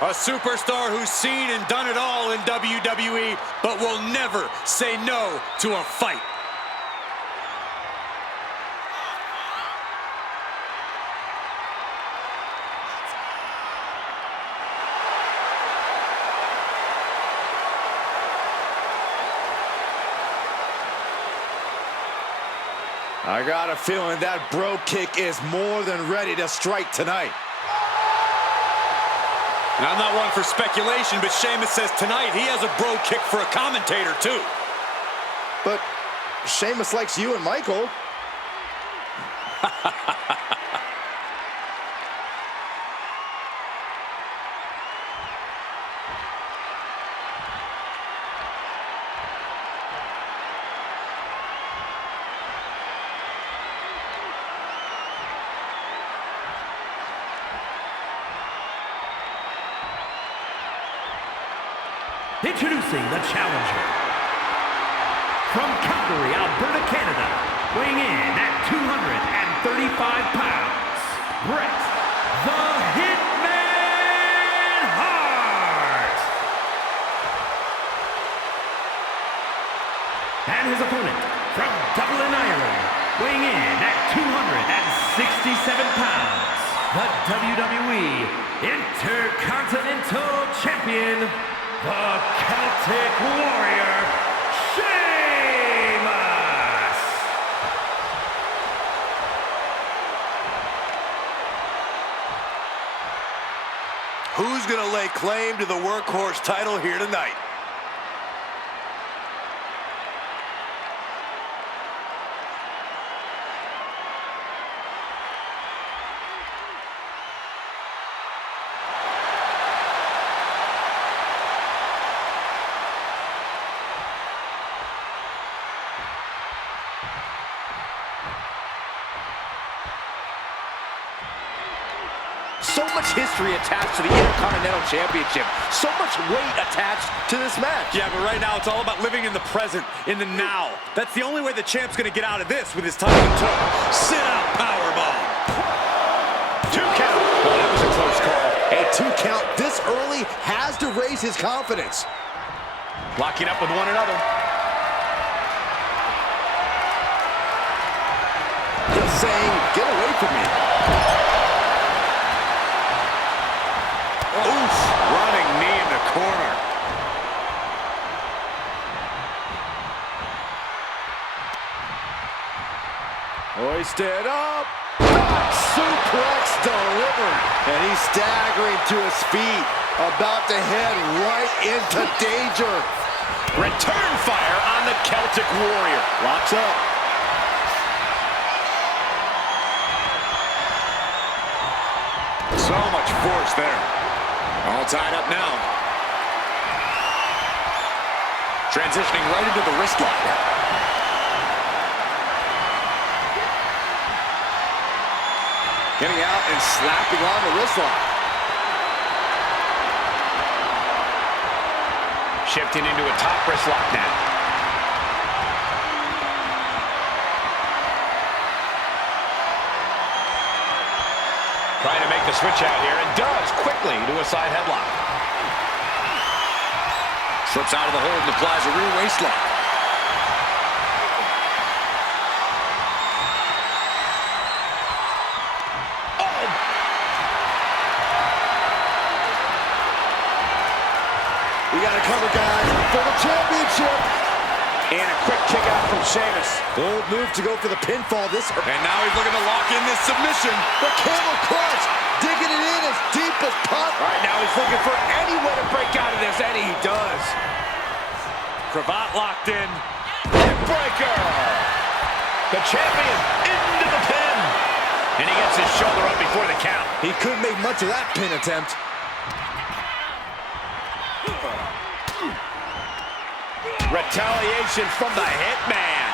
A superstar who's seen and done it all in WWE, but will never say no to a fight. I got a feeling that bro kick is more than ready to strike tonight. Now, I'm not one for speculation, but Sheamus says tonight he has a bro kick for a commentator, too. But Sheamus likes you and Michael. Introducing the challenger. From Calgary, Alberta, Canada, weighing in at 235 pounds, Bret the Hitman Hart. And his opponent, from Dublin, Ireland, weighing in at 267 pounds, the WWE Intercontinental Champion, the Celtic Warrior, Sheamus! Who's going to lay claim to the workhorse title here tonight? So much history attached to the Intercontinental Championship. So much weight attached to this match. Yeah, but right now it's all about living in the present, in the now. That's the only way the champ's gonna get out of this with his time in tow. Sit out powerbomb. 2 count. Well, that was a close call. A 2 count this early has to raise his confidence. Locking up with one another. Just saying, get away from me. Oof. Running knee in the corner. Hoisted up. Back suplex delivered. And he's staggering to his feet. About to head right into danger. Return fire on the Celtic Warrior. Locks up. So much force there. All tied up now. Transitioning right into the wrist lock. Getting out and slapping on the wrist lock. Shifting into a top wrist lock now. Trying to make the switch out here, and does quickly to a side headlock. Slips out of the hold and applies a rear waist lock. gotta cover, guys, for the championship. And a quick kick out from Sheamus. Bold move to go for the pinfall. And now he's looking to lock in this submission. The camel clutch, digging it in as deep as possible. All right, now he's looking for any way to break out of this, and he does. Cravat locked in. Neckbreaker. The champion into the pin. And he gets his shoulder up before the count. He couldn't make much of that pin attempt. Retaliation from the Hitman.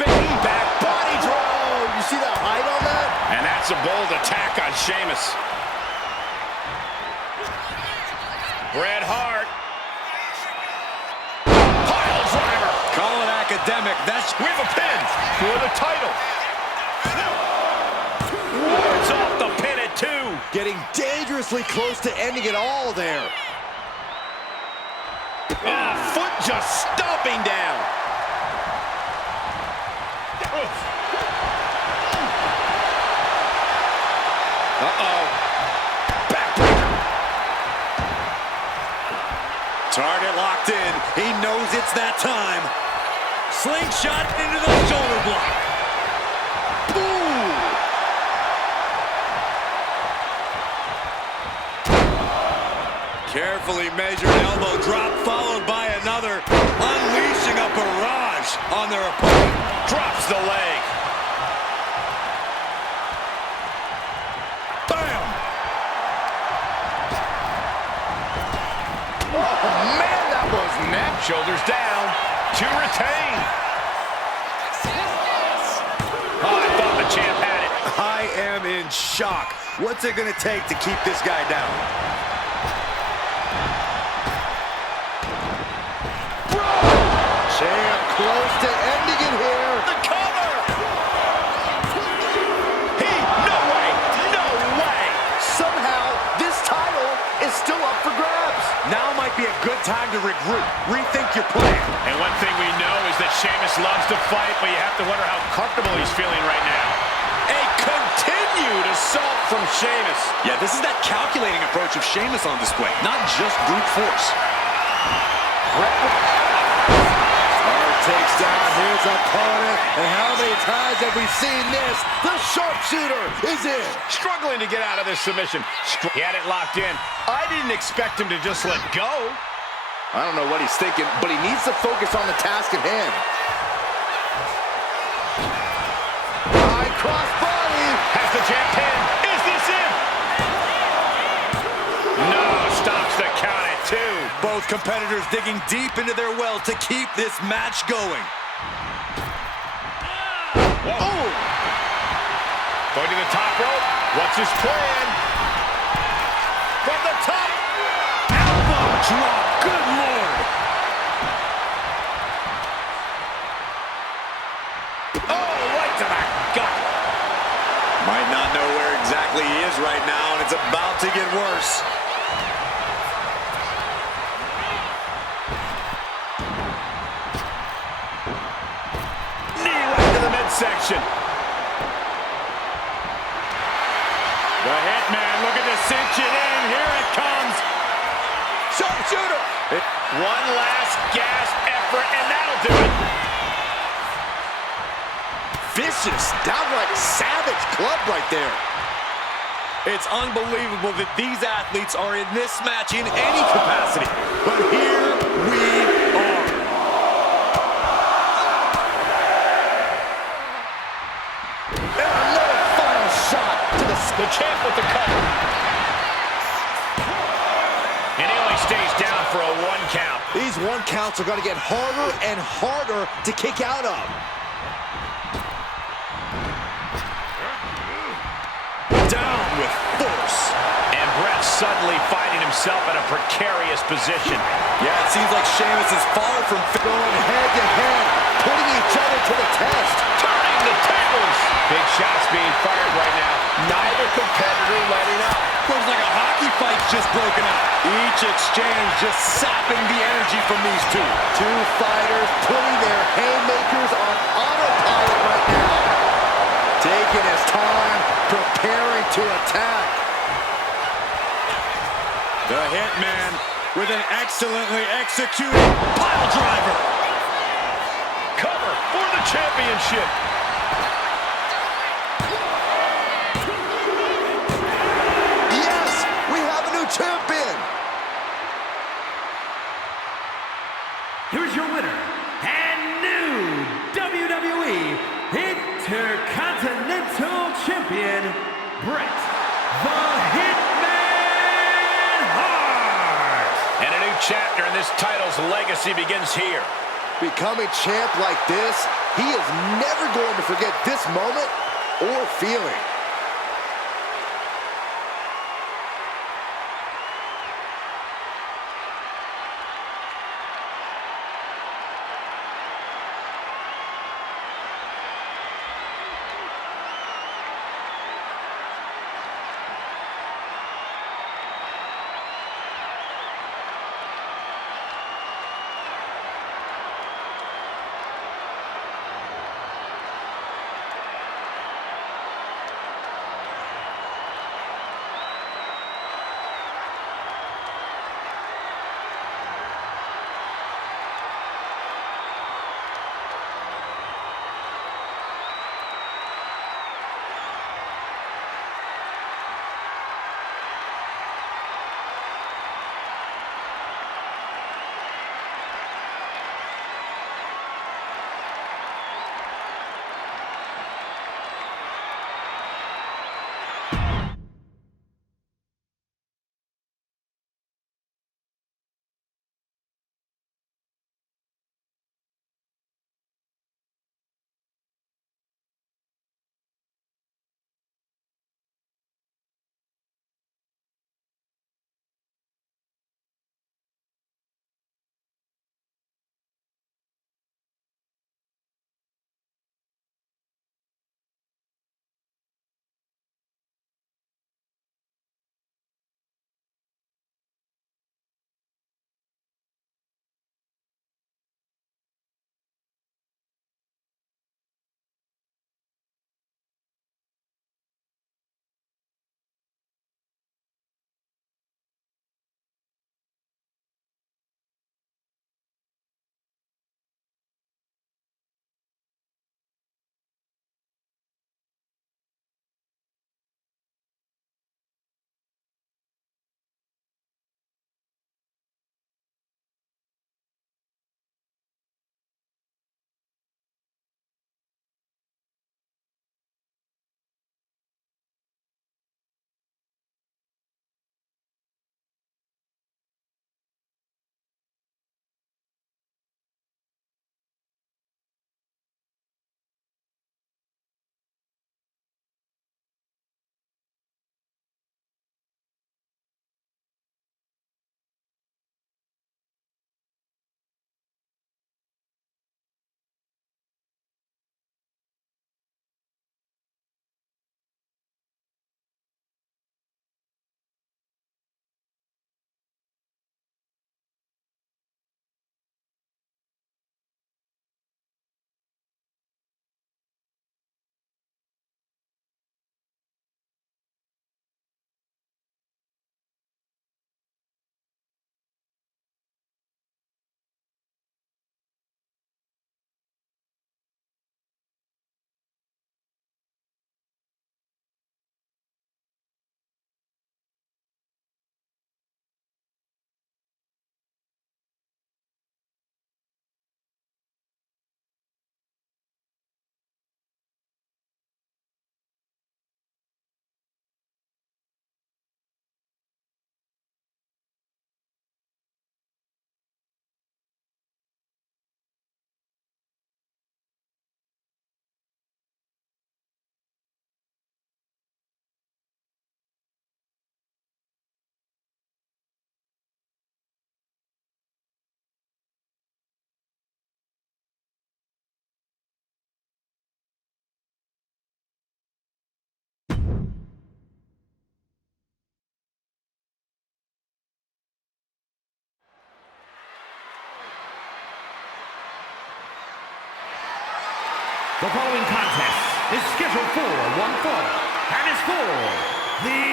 Big back body drop. You see that height on that? And that's a bold attack on Sheamus. Bret Hart. Pile driver. Call it academic. That's We have a pin for the title. Wards off the pin at 2. Getting dangerously close to ending it all there. Foot just stomping down. Uh-oh. Backbreaker. target locked in. He knows it's that time. Slingshot into the shoulder block. Carefully measured elbow drop followed by another, unleashing a barrage on their opponent. Drops the leg. Bam! Oh, man, that was neck. Shoulders down to retain. Oh, I thought the champ had it. I am in shock. What's it going to take to keep this guy down? Champ close to ending it here. The cover! No way! No way! Somehow, this title is still up for grabs. Now might be a good time to regroup. Rethink your plan. And one thing we know is that Sheamus loves to fight, but you have to wonder how comfortable he's feeling right now. A continued assault from Sheamus. Yeah, this is that calculating approach of Sheamus on display, not just brute force. Takes down his opponent, and how many times have we seen this? The sharpshooter is in. Struggling to get out of this submission. He had it locked in. I didn't expect him to just let go. I don't know what he's thinking, but he needs to focus on the task at hand. High cross body. Has the champ pinned. Is this it? No, stops the count at 2. Both competitors digging deep into their well to keep this match going. Oh! Going to the top rope. What's his plan? From the top. Elbow drop. Good Lord. Oh, right to the gut. Might not know where exactly he is right now, and it's about to get worse. Section. The Hitman looking to cinch it in. Here it comes. Sharpshooter. One last gasp effort, and that'll do it. Vicious, downright savage club right there. It's unbelievable that these athletes are in this match in any capacity. But here we are. The champ with the cover. And he only stays down for a 1 count. These 1 counts are going to get harder and harder to kick out of. Down with force. And Bret suddenly finding himself in a precarious position. Yeah, it seems like Sheamus is far from going head to head, putting each other to the test. Turning the tables. Big shots being fired right now. Neither competitor letting up. Looks like a hockey fight's just broken out. Each exchange just sapping the energy from these two. Two fighters putting their haymakers on autopilot right now. Taking his time, preparing to attack. The Hitman with an excellently executed pile driver. Cover for the championship. Yes, we have a new champion. Here's your winner and new WWE Intercontinental Champion, Bret the Hitman Hart. And a new chapter in this title's legacy begins here. Becoming champ like this, he is never going to forget this moment or feeling. The following contest is scheduled for one fall and is for the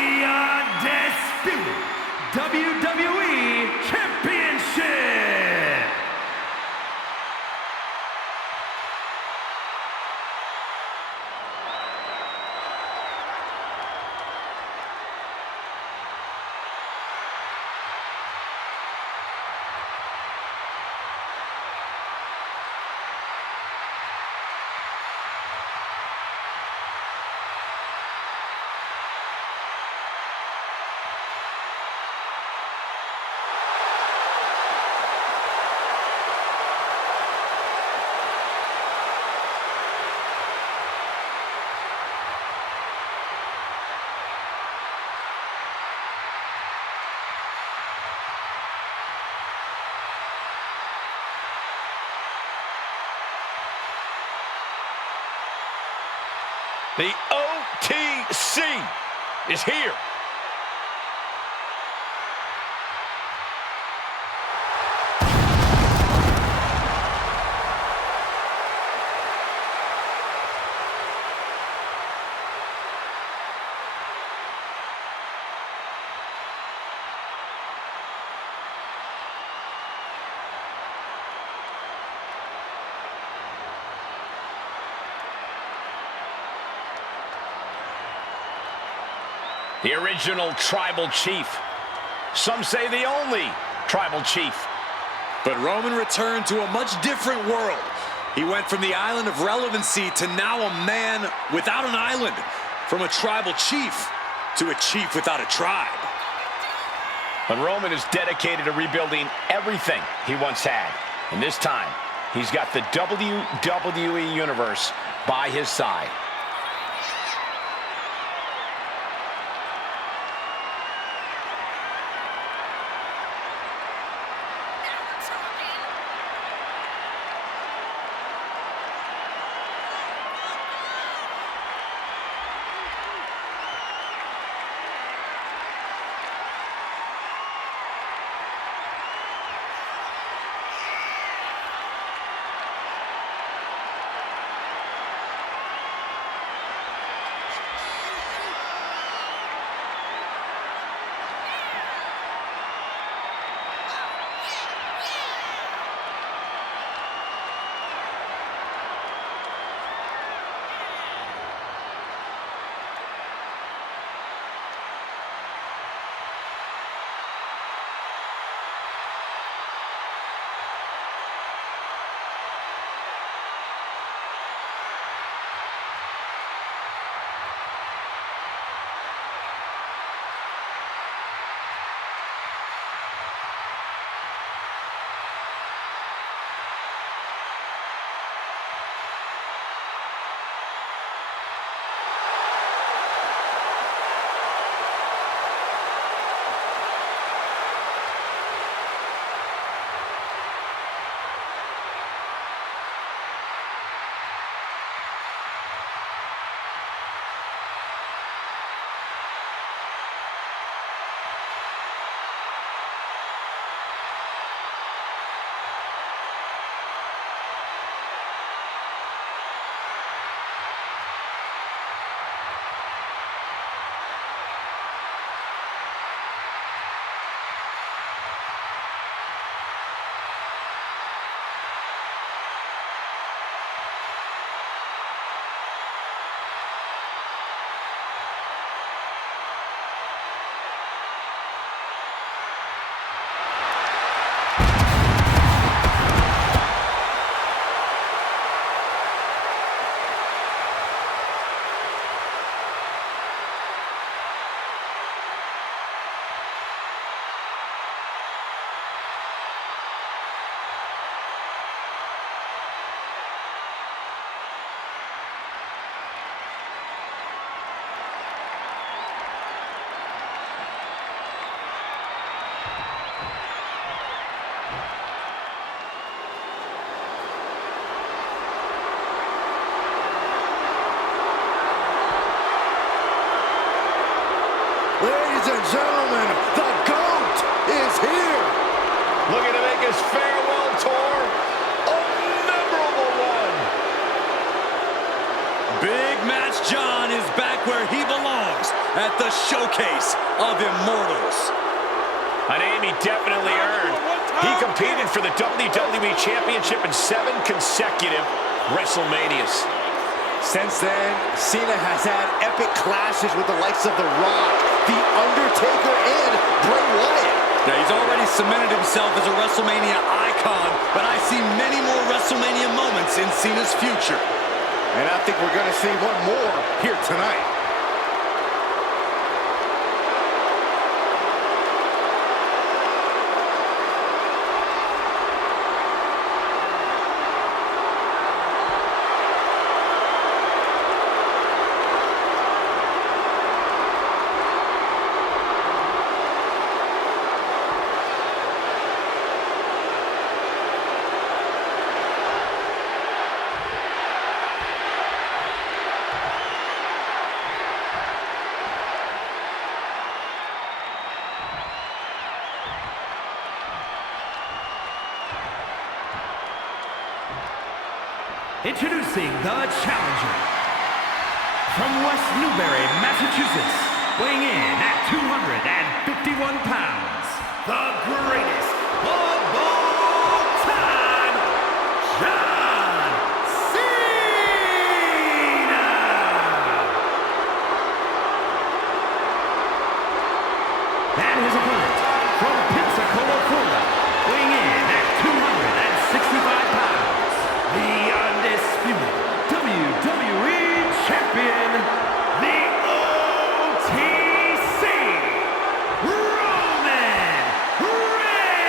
The OTC is here. The original tribal chief. Some say the only tribal chief. But Roman returned to a much different world. He went from the island of relevancy to now a man without an island. From a tribal chief to a chief without a tribe. But Roman is dedicated to rebuilding everything he once had. And this time, he's got the WWE Universe by his side. Ladies and gentlemen, the GOAT is here! Looking to make his farewell tour a memorable one. Big Match John is back where he belongs, at the Showcase of Immortals. A name he definitely earned. He competed for the WWE Championship in 7 consecutive WrestleManias. Since then, Cena has had epic clashes with the likes of The Rock, The Undertaker, and Bray Wyatt. Now, he's already cemented himself as a WrestleMania icon, but I see many more WrestleMania moments in Cena's future. And I think we're going to see one more here tonight. introducing the challenger. From West Newbury, Massachusetts, weighing in at 251 pounds, the greatest of all time, John Cena! And his opponent, from Pensacola, Florida, weighing in at 265 pounds, the undisputed WWE Champion, the OTC, Roman Reigns!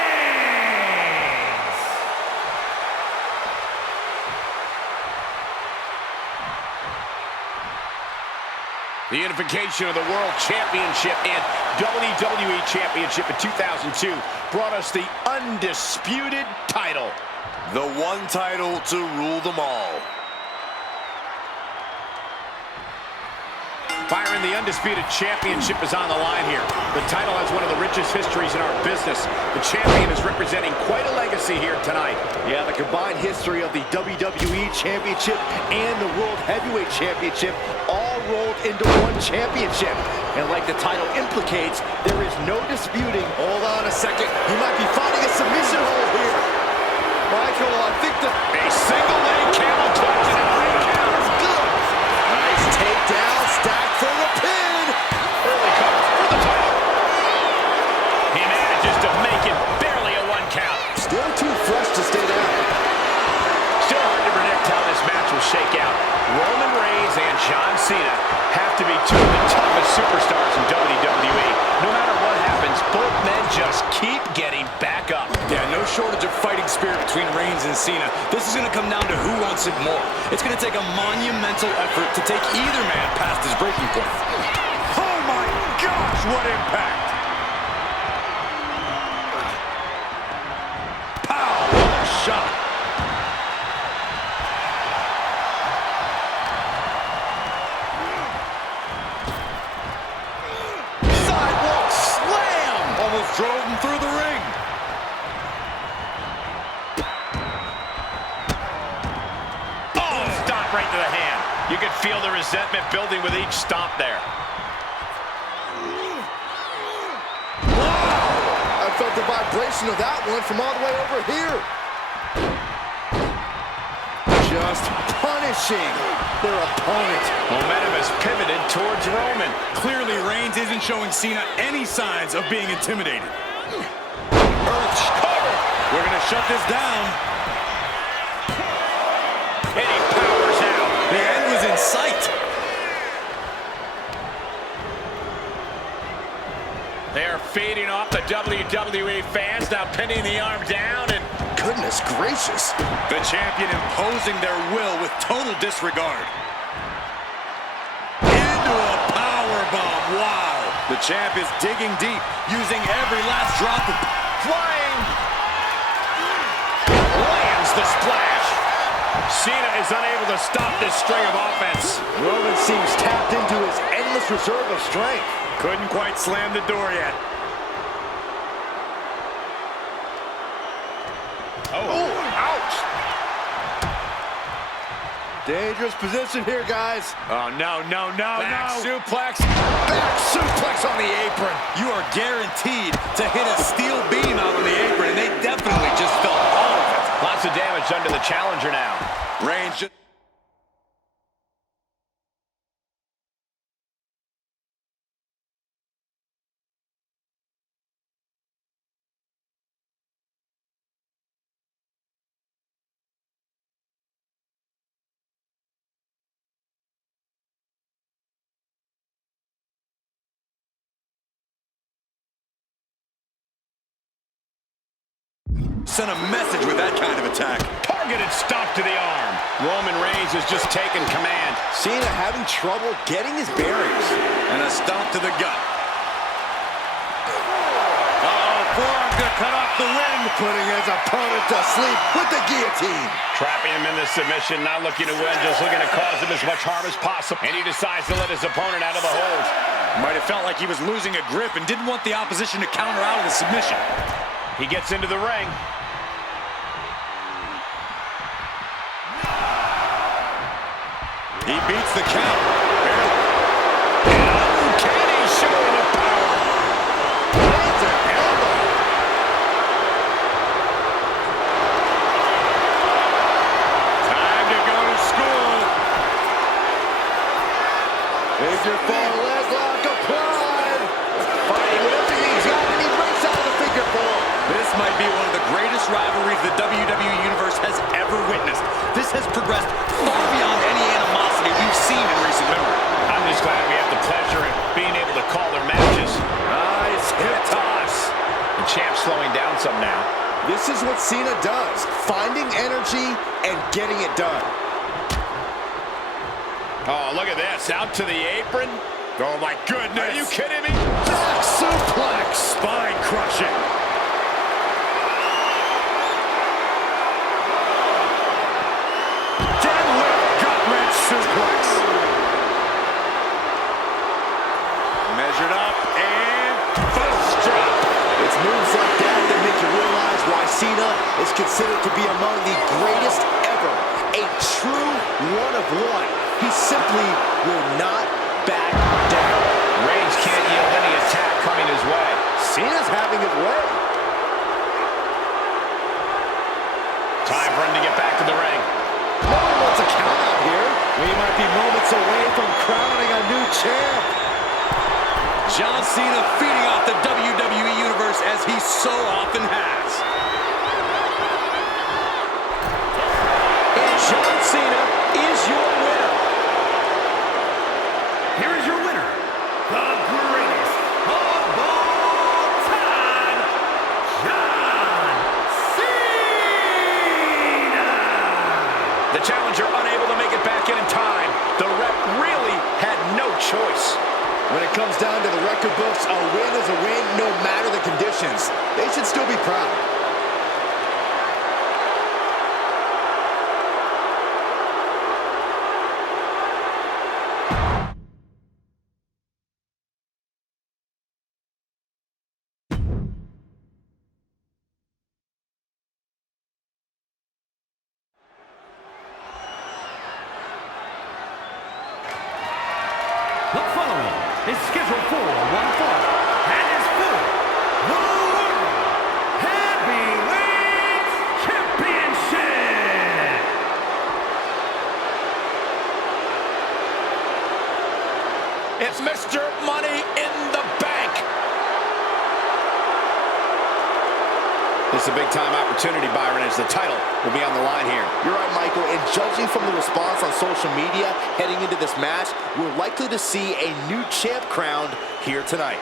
The unification of the World Championship and WWE Championship in 2002 brought us the undisputed title. The one title to rule them all. Byron, the undisputed championship is on the line here. The title has one of the richest histories in our business. The champion is representing quite a legacy here tonight. Yeah, the combined history of the WWE Championship and the World Heavyweight Championship all rolled into one championship. And like the title implicates, there is no disputing. Hold on a second. He might be finding a submission hold here. Michael, I think a single leg camel clutch and a ring count. That's good. Nice takedown, stack for the pin. Early cover for the title. He manages to make it barely a one count. Still too fresh to stay down. Still hard to predict how this match will shake out. Roman Reigns and John Cena have to be two of the toughest superstars in WWE. No matter what happens, both men just keep getting back up. Yeah, no shortage of fighting spirit between Reigns and Cena. This is going to come down to who wants it more. It's going to take a monumental effort to take either man past his breaking point. Oh my gosh, what impact! Pow, what a shot! Sidewalk slam! Almost drove him through the ring. Right to the hand. You could feel the resentment building with each stomp there. Wow! I felt the vibration of that one from all the way over here. Just punishing their opponent. Momentum has pivoted towards Roman. Clearly, Reigns isn't showing Cena any signs of being intimidated. Earth's cover. We're going to shut this down. And he powers out. The end was in sight. They're feeding off the WWE fans, now pinning the arm down, and Goodness gracious. The champion imposing their will with total disregard. Into a powerbomb. Wow. The champ is digging deep, using every last drop of flying. Lands the splash. Cena is unable to stop this string of offense. Roman seems tapped into his endless reserve of strength. couldn't quite slam the door yet. Oh, ouch. Dangerous position here, guys. Oh, no. Back suplex. Back suplex on the apron. You are guaranteed to hit a steel beam out on the apron, and they definitely just felt all of it. Lots of damage done to the challenger now. Reigns just... Sent a message with that kind of attack. Targeted stomp to the arm. Roman Reigns has just taken command. Cena having trouble getting his bearings. And a stomp to the gut. Forearm gonna cut off the wind. Putting his opponent to sleep with the guillotine. Trapping him in the submission, not looking to win, just looking to cause him as much harm as possible. And he decides to let his opponent out of the hold. Might have felt like he was losing a grip and didn't want the opposition to counter out of the submission. He gets into the ring. He beats the count. Barely. Uncanny showing of power. Lands an elbow. Time to go to school. Figure four leg lock applied. Fighting with everything he's got, and he breaks out of the figure four. This might be one of the greatest rivalries the WWE Universe has ever witnessed. This has progressed far beyond any animosity we've seen in recent memory. I'm just glad we have the pleasure of being able to call their matches. Nice hip toss. The champ's slowing down some now. This is what Cena does, finding energy and getting it done. Oh, look at this. Out to the apron. Oh, my goodness. Are you kidding me? Back suplex. Spine crushing. Deadlift gut-wrench suplex. Measured up and first drop. It's moves like that that make you realize why Cena is considered to be among the greatest ever. A true one-of-one. He simply will not back down. Reigns can't yield any attack coming his way. Cena's having his way. Time for him to get back to the ring. No one wants a count out here. We might be moments away from crowning a new champ. John Cena feeding off the WWE Universe as he so often has. And John Cena is your winner. Here is your winner, the greatest of all time, John Cena! The challenger unable to make it back in time. The ref really had no choice. When it comes down to the record books, a win is a win no matter the conditions. They should still be proud. The following is scheduled for one fall and is for the World Heavyweight Championship. It's Mr. Money in the Bank. This is a big-time opportunity, Byron, as the title will be on the line here. You're right, Michael, and judging from the response on social media heading into this match, we're likely to see a new champ crowned here tonight.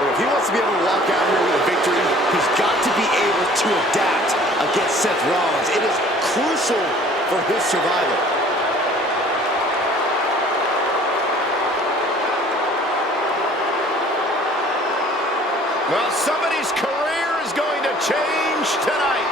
But if he wants to be able to walk out here with a victory, he's got to be able to adapt against Seth Rollins. It is crucial for his survival. Well, somebody's career is going to change tonight.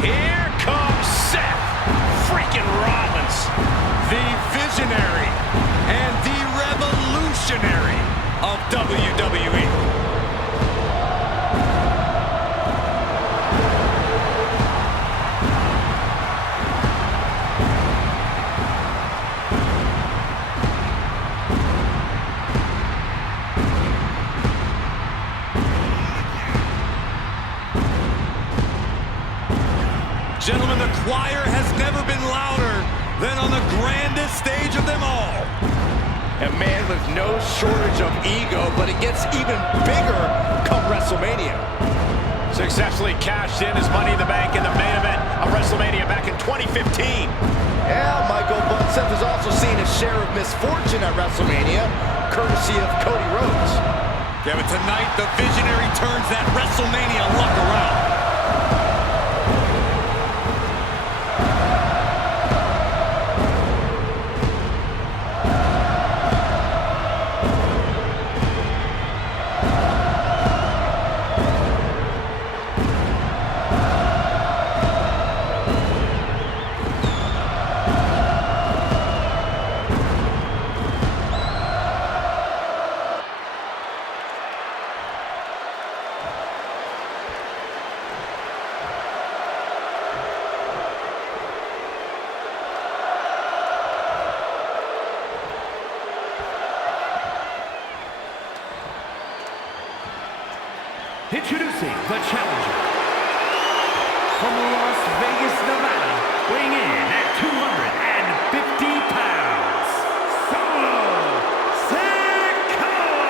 Here comes Seth freaking Rollins, the visionary and the revolutionary of WWE. Gentlemen, the choir has never been louder than on the grandest stage of them all. A man with no shortage of ego, but it gets even bigger come WrestleMania. Successfully cashed in his Money in the Bank in the main event of WrestleMania back in 2015. Yeah, Michael, but Seth has also seen his share of misfortune at WrestleMania, courtesy of Cody Rhodes. Yeah, but tonight the visionary turns that WrestleMania luck around. Introducing the challenger. From Las Vegas, Nevada, weighing in at 250 pounds, Solo Sikoa!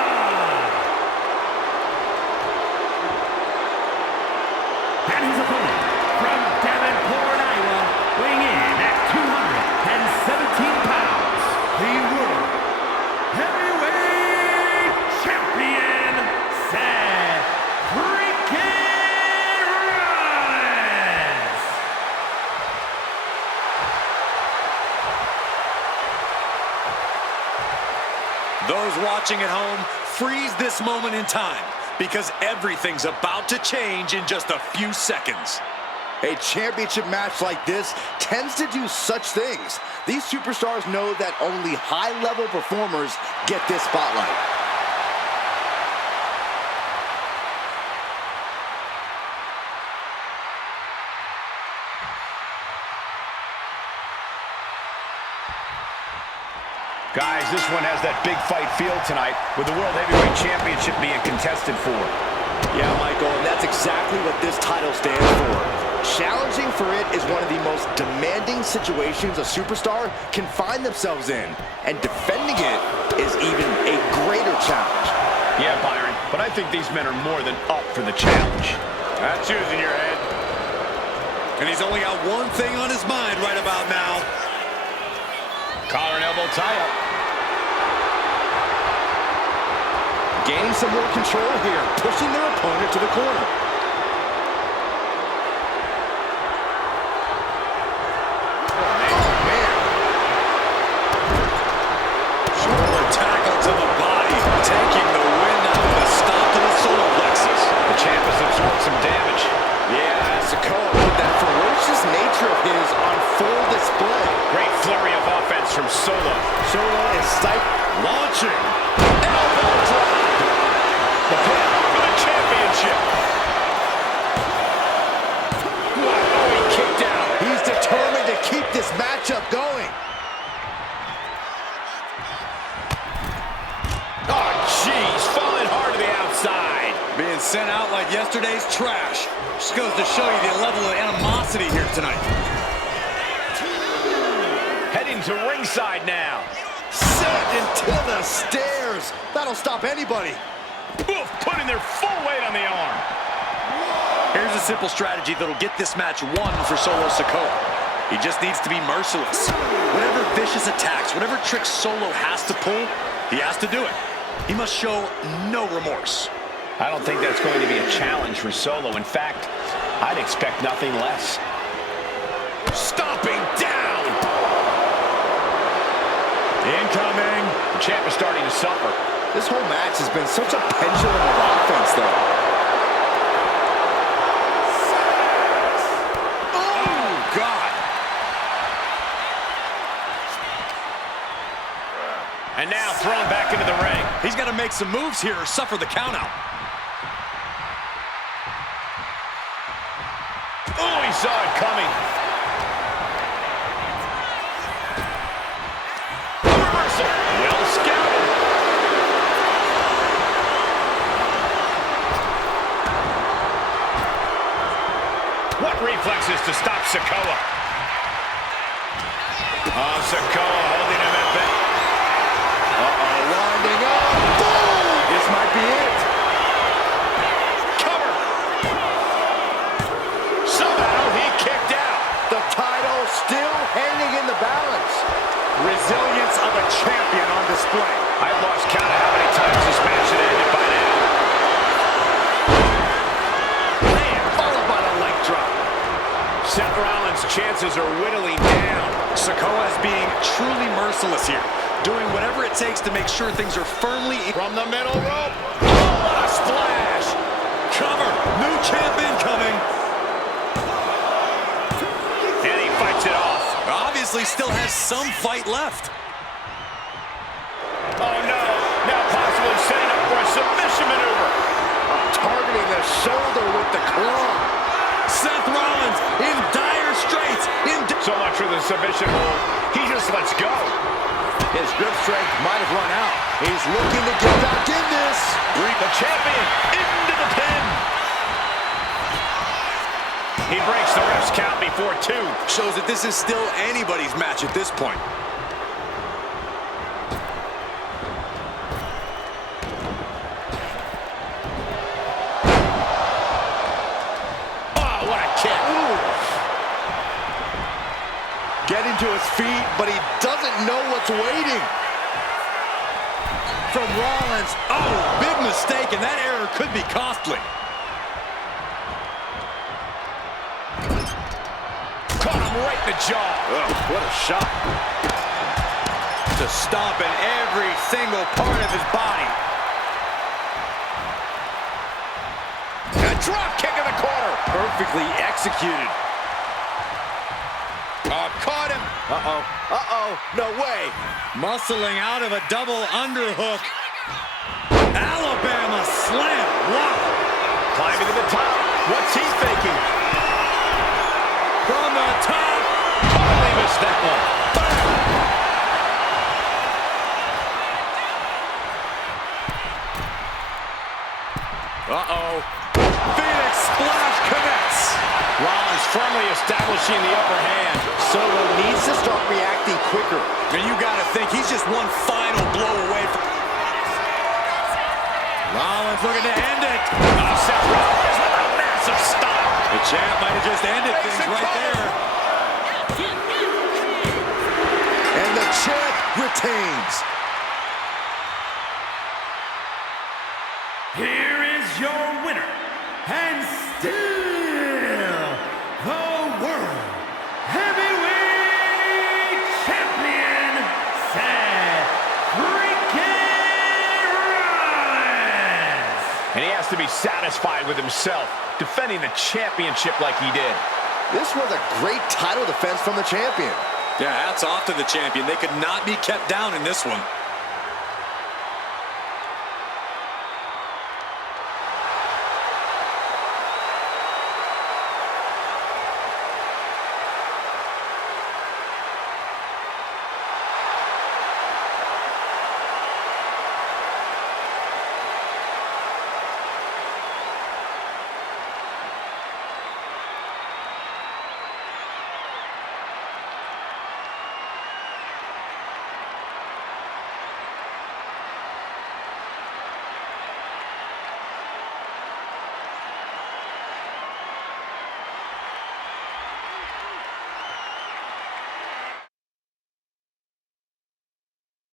And his opponent, from Davenport, Iowa, weighing in at 217 pounds, the World Heavyweight Champion, Seth freaking Rollins! Those watching at home, freeze this moment in time, because everything's about to change in just a few seconds. A championship match like this tends to do such things. These superstars know that only high-level performers get this spotlight. Guys, this one has that big fight feel tonight, with the World Heavyweight Championship being contested for. Yeah, Michael, and that's exactly what this title stands for. Challenging for it is one of the most demanding situations a superstar can find themselves in, and defending it is even a greater challenge. Yeah, Byron, but I think these men are more than up for the challenge. That's using your head. And he's only got one thing on his mind right about now. Collar and elbow tie-up. Gaining some more control here, pushing their opponent to the corner. Shoulder tackle to the body, taking the wind out of the stop to the solar plexus. The champ has absorbed some damage. Yeah, Sikoa put that ferocious nature of his on full display. Great flurry of offense from Solo. Solo is launching. Elbow drop. The pin for the championship. Oh, he kicked out. He's determined to keep this matchup going. Oh, jeez, falling hard to the outside. Being sent out like yesterday's trash. Just goes to show you the level of animosity here tonight. Heading to ringside now. Set into the stairs. That'll stop anybody. Poof, putting their full weight on the arm. Here's a simple strategy that'll get this match won for Solo Sikoa. He just needs to be merciless. Whatever vicious attacks, whatever tricks Solo has to pull, he has to do it. He must show no remorse. I don't think that's going to be a challenge for Solo. In fact, I'd expect nothing less. Stomping down. Incoming. The champ is starting to suffer. This whole match has been such a pendulum of offense, though. Oh, God. And now thrown back into the ring. He's got to make some moves here or suffer the countout. Oh, he saw it coming. A reversal. Well scouted. What reflexes to stop Sikoa? Oh, Sikoa holding him at bay. Winding up. Boom! This might be it. Cover. Somehow he kicked out. The title still hanging in the balance. Resilience of a champion on display. I've lost count of how many times this match had ended by now. Man, Followed by the leg drop. Seth Rollins' chances are whittling down. Sikoa is being truly merciless here, doing whatever it takes to make sure things are firmly From the middle rope. Oh, what a splash. cover. New champ incoming. And he fights it off. Obviously still has some fight left. Oh, no. Now possibly setting up for a submission maneuver. Targeting the shoulder with the claw. Seth Rollins in dire straits. So much for the submission hold. He just lets go. His grip strength might have run out. He's looking to get back in this. The champion into the pin. He breaks the ref's count before 2. Shows that this is still anybody's match at this point. Oh, what a kick. Getting to his feet, but he doesn't know what's waiting. From Rollins. Oh, big mistake, and that error could be costly. Caught him right in the jaw. Ugh, what a shot. Just stomping every single part of his body. A drop kick in the corner. Perfectly executed. Oh, caught him. Uh-oh. Uh-oh. No way. Muscling out of a double underhook. Alabama slam. Wow. Climbing to the top. What's he thinking? From the top. Totally missed that one. Uh-oh. Phoenix splash connects. Rollins firmly establishing the upper hand. Solo needs to start reacting quicker. And you got to think he's just one final blow away from... Rollins looking to end it. Oh, Seth Rollins with a massive stop. The champ might have just ended things right there. And the champ retains. Here is your winner, and still the World Heavyweight Champion, Seth freaking Rollins! And he has to be satisfied with himself, defending the championship like he did. This was a great title defense from the champion. Yeah, hats off to the champion. They could not be kept down in this one.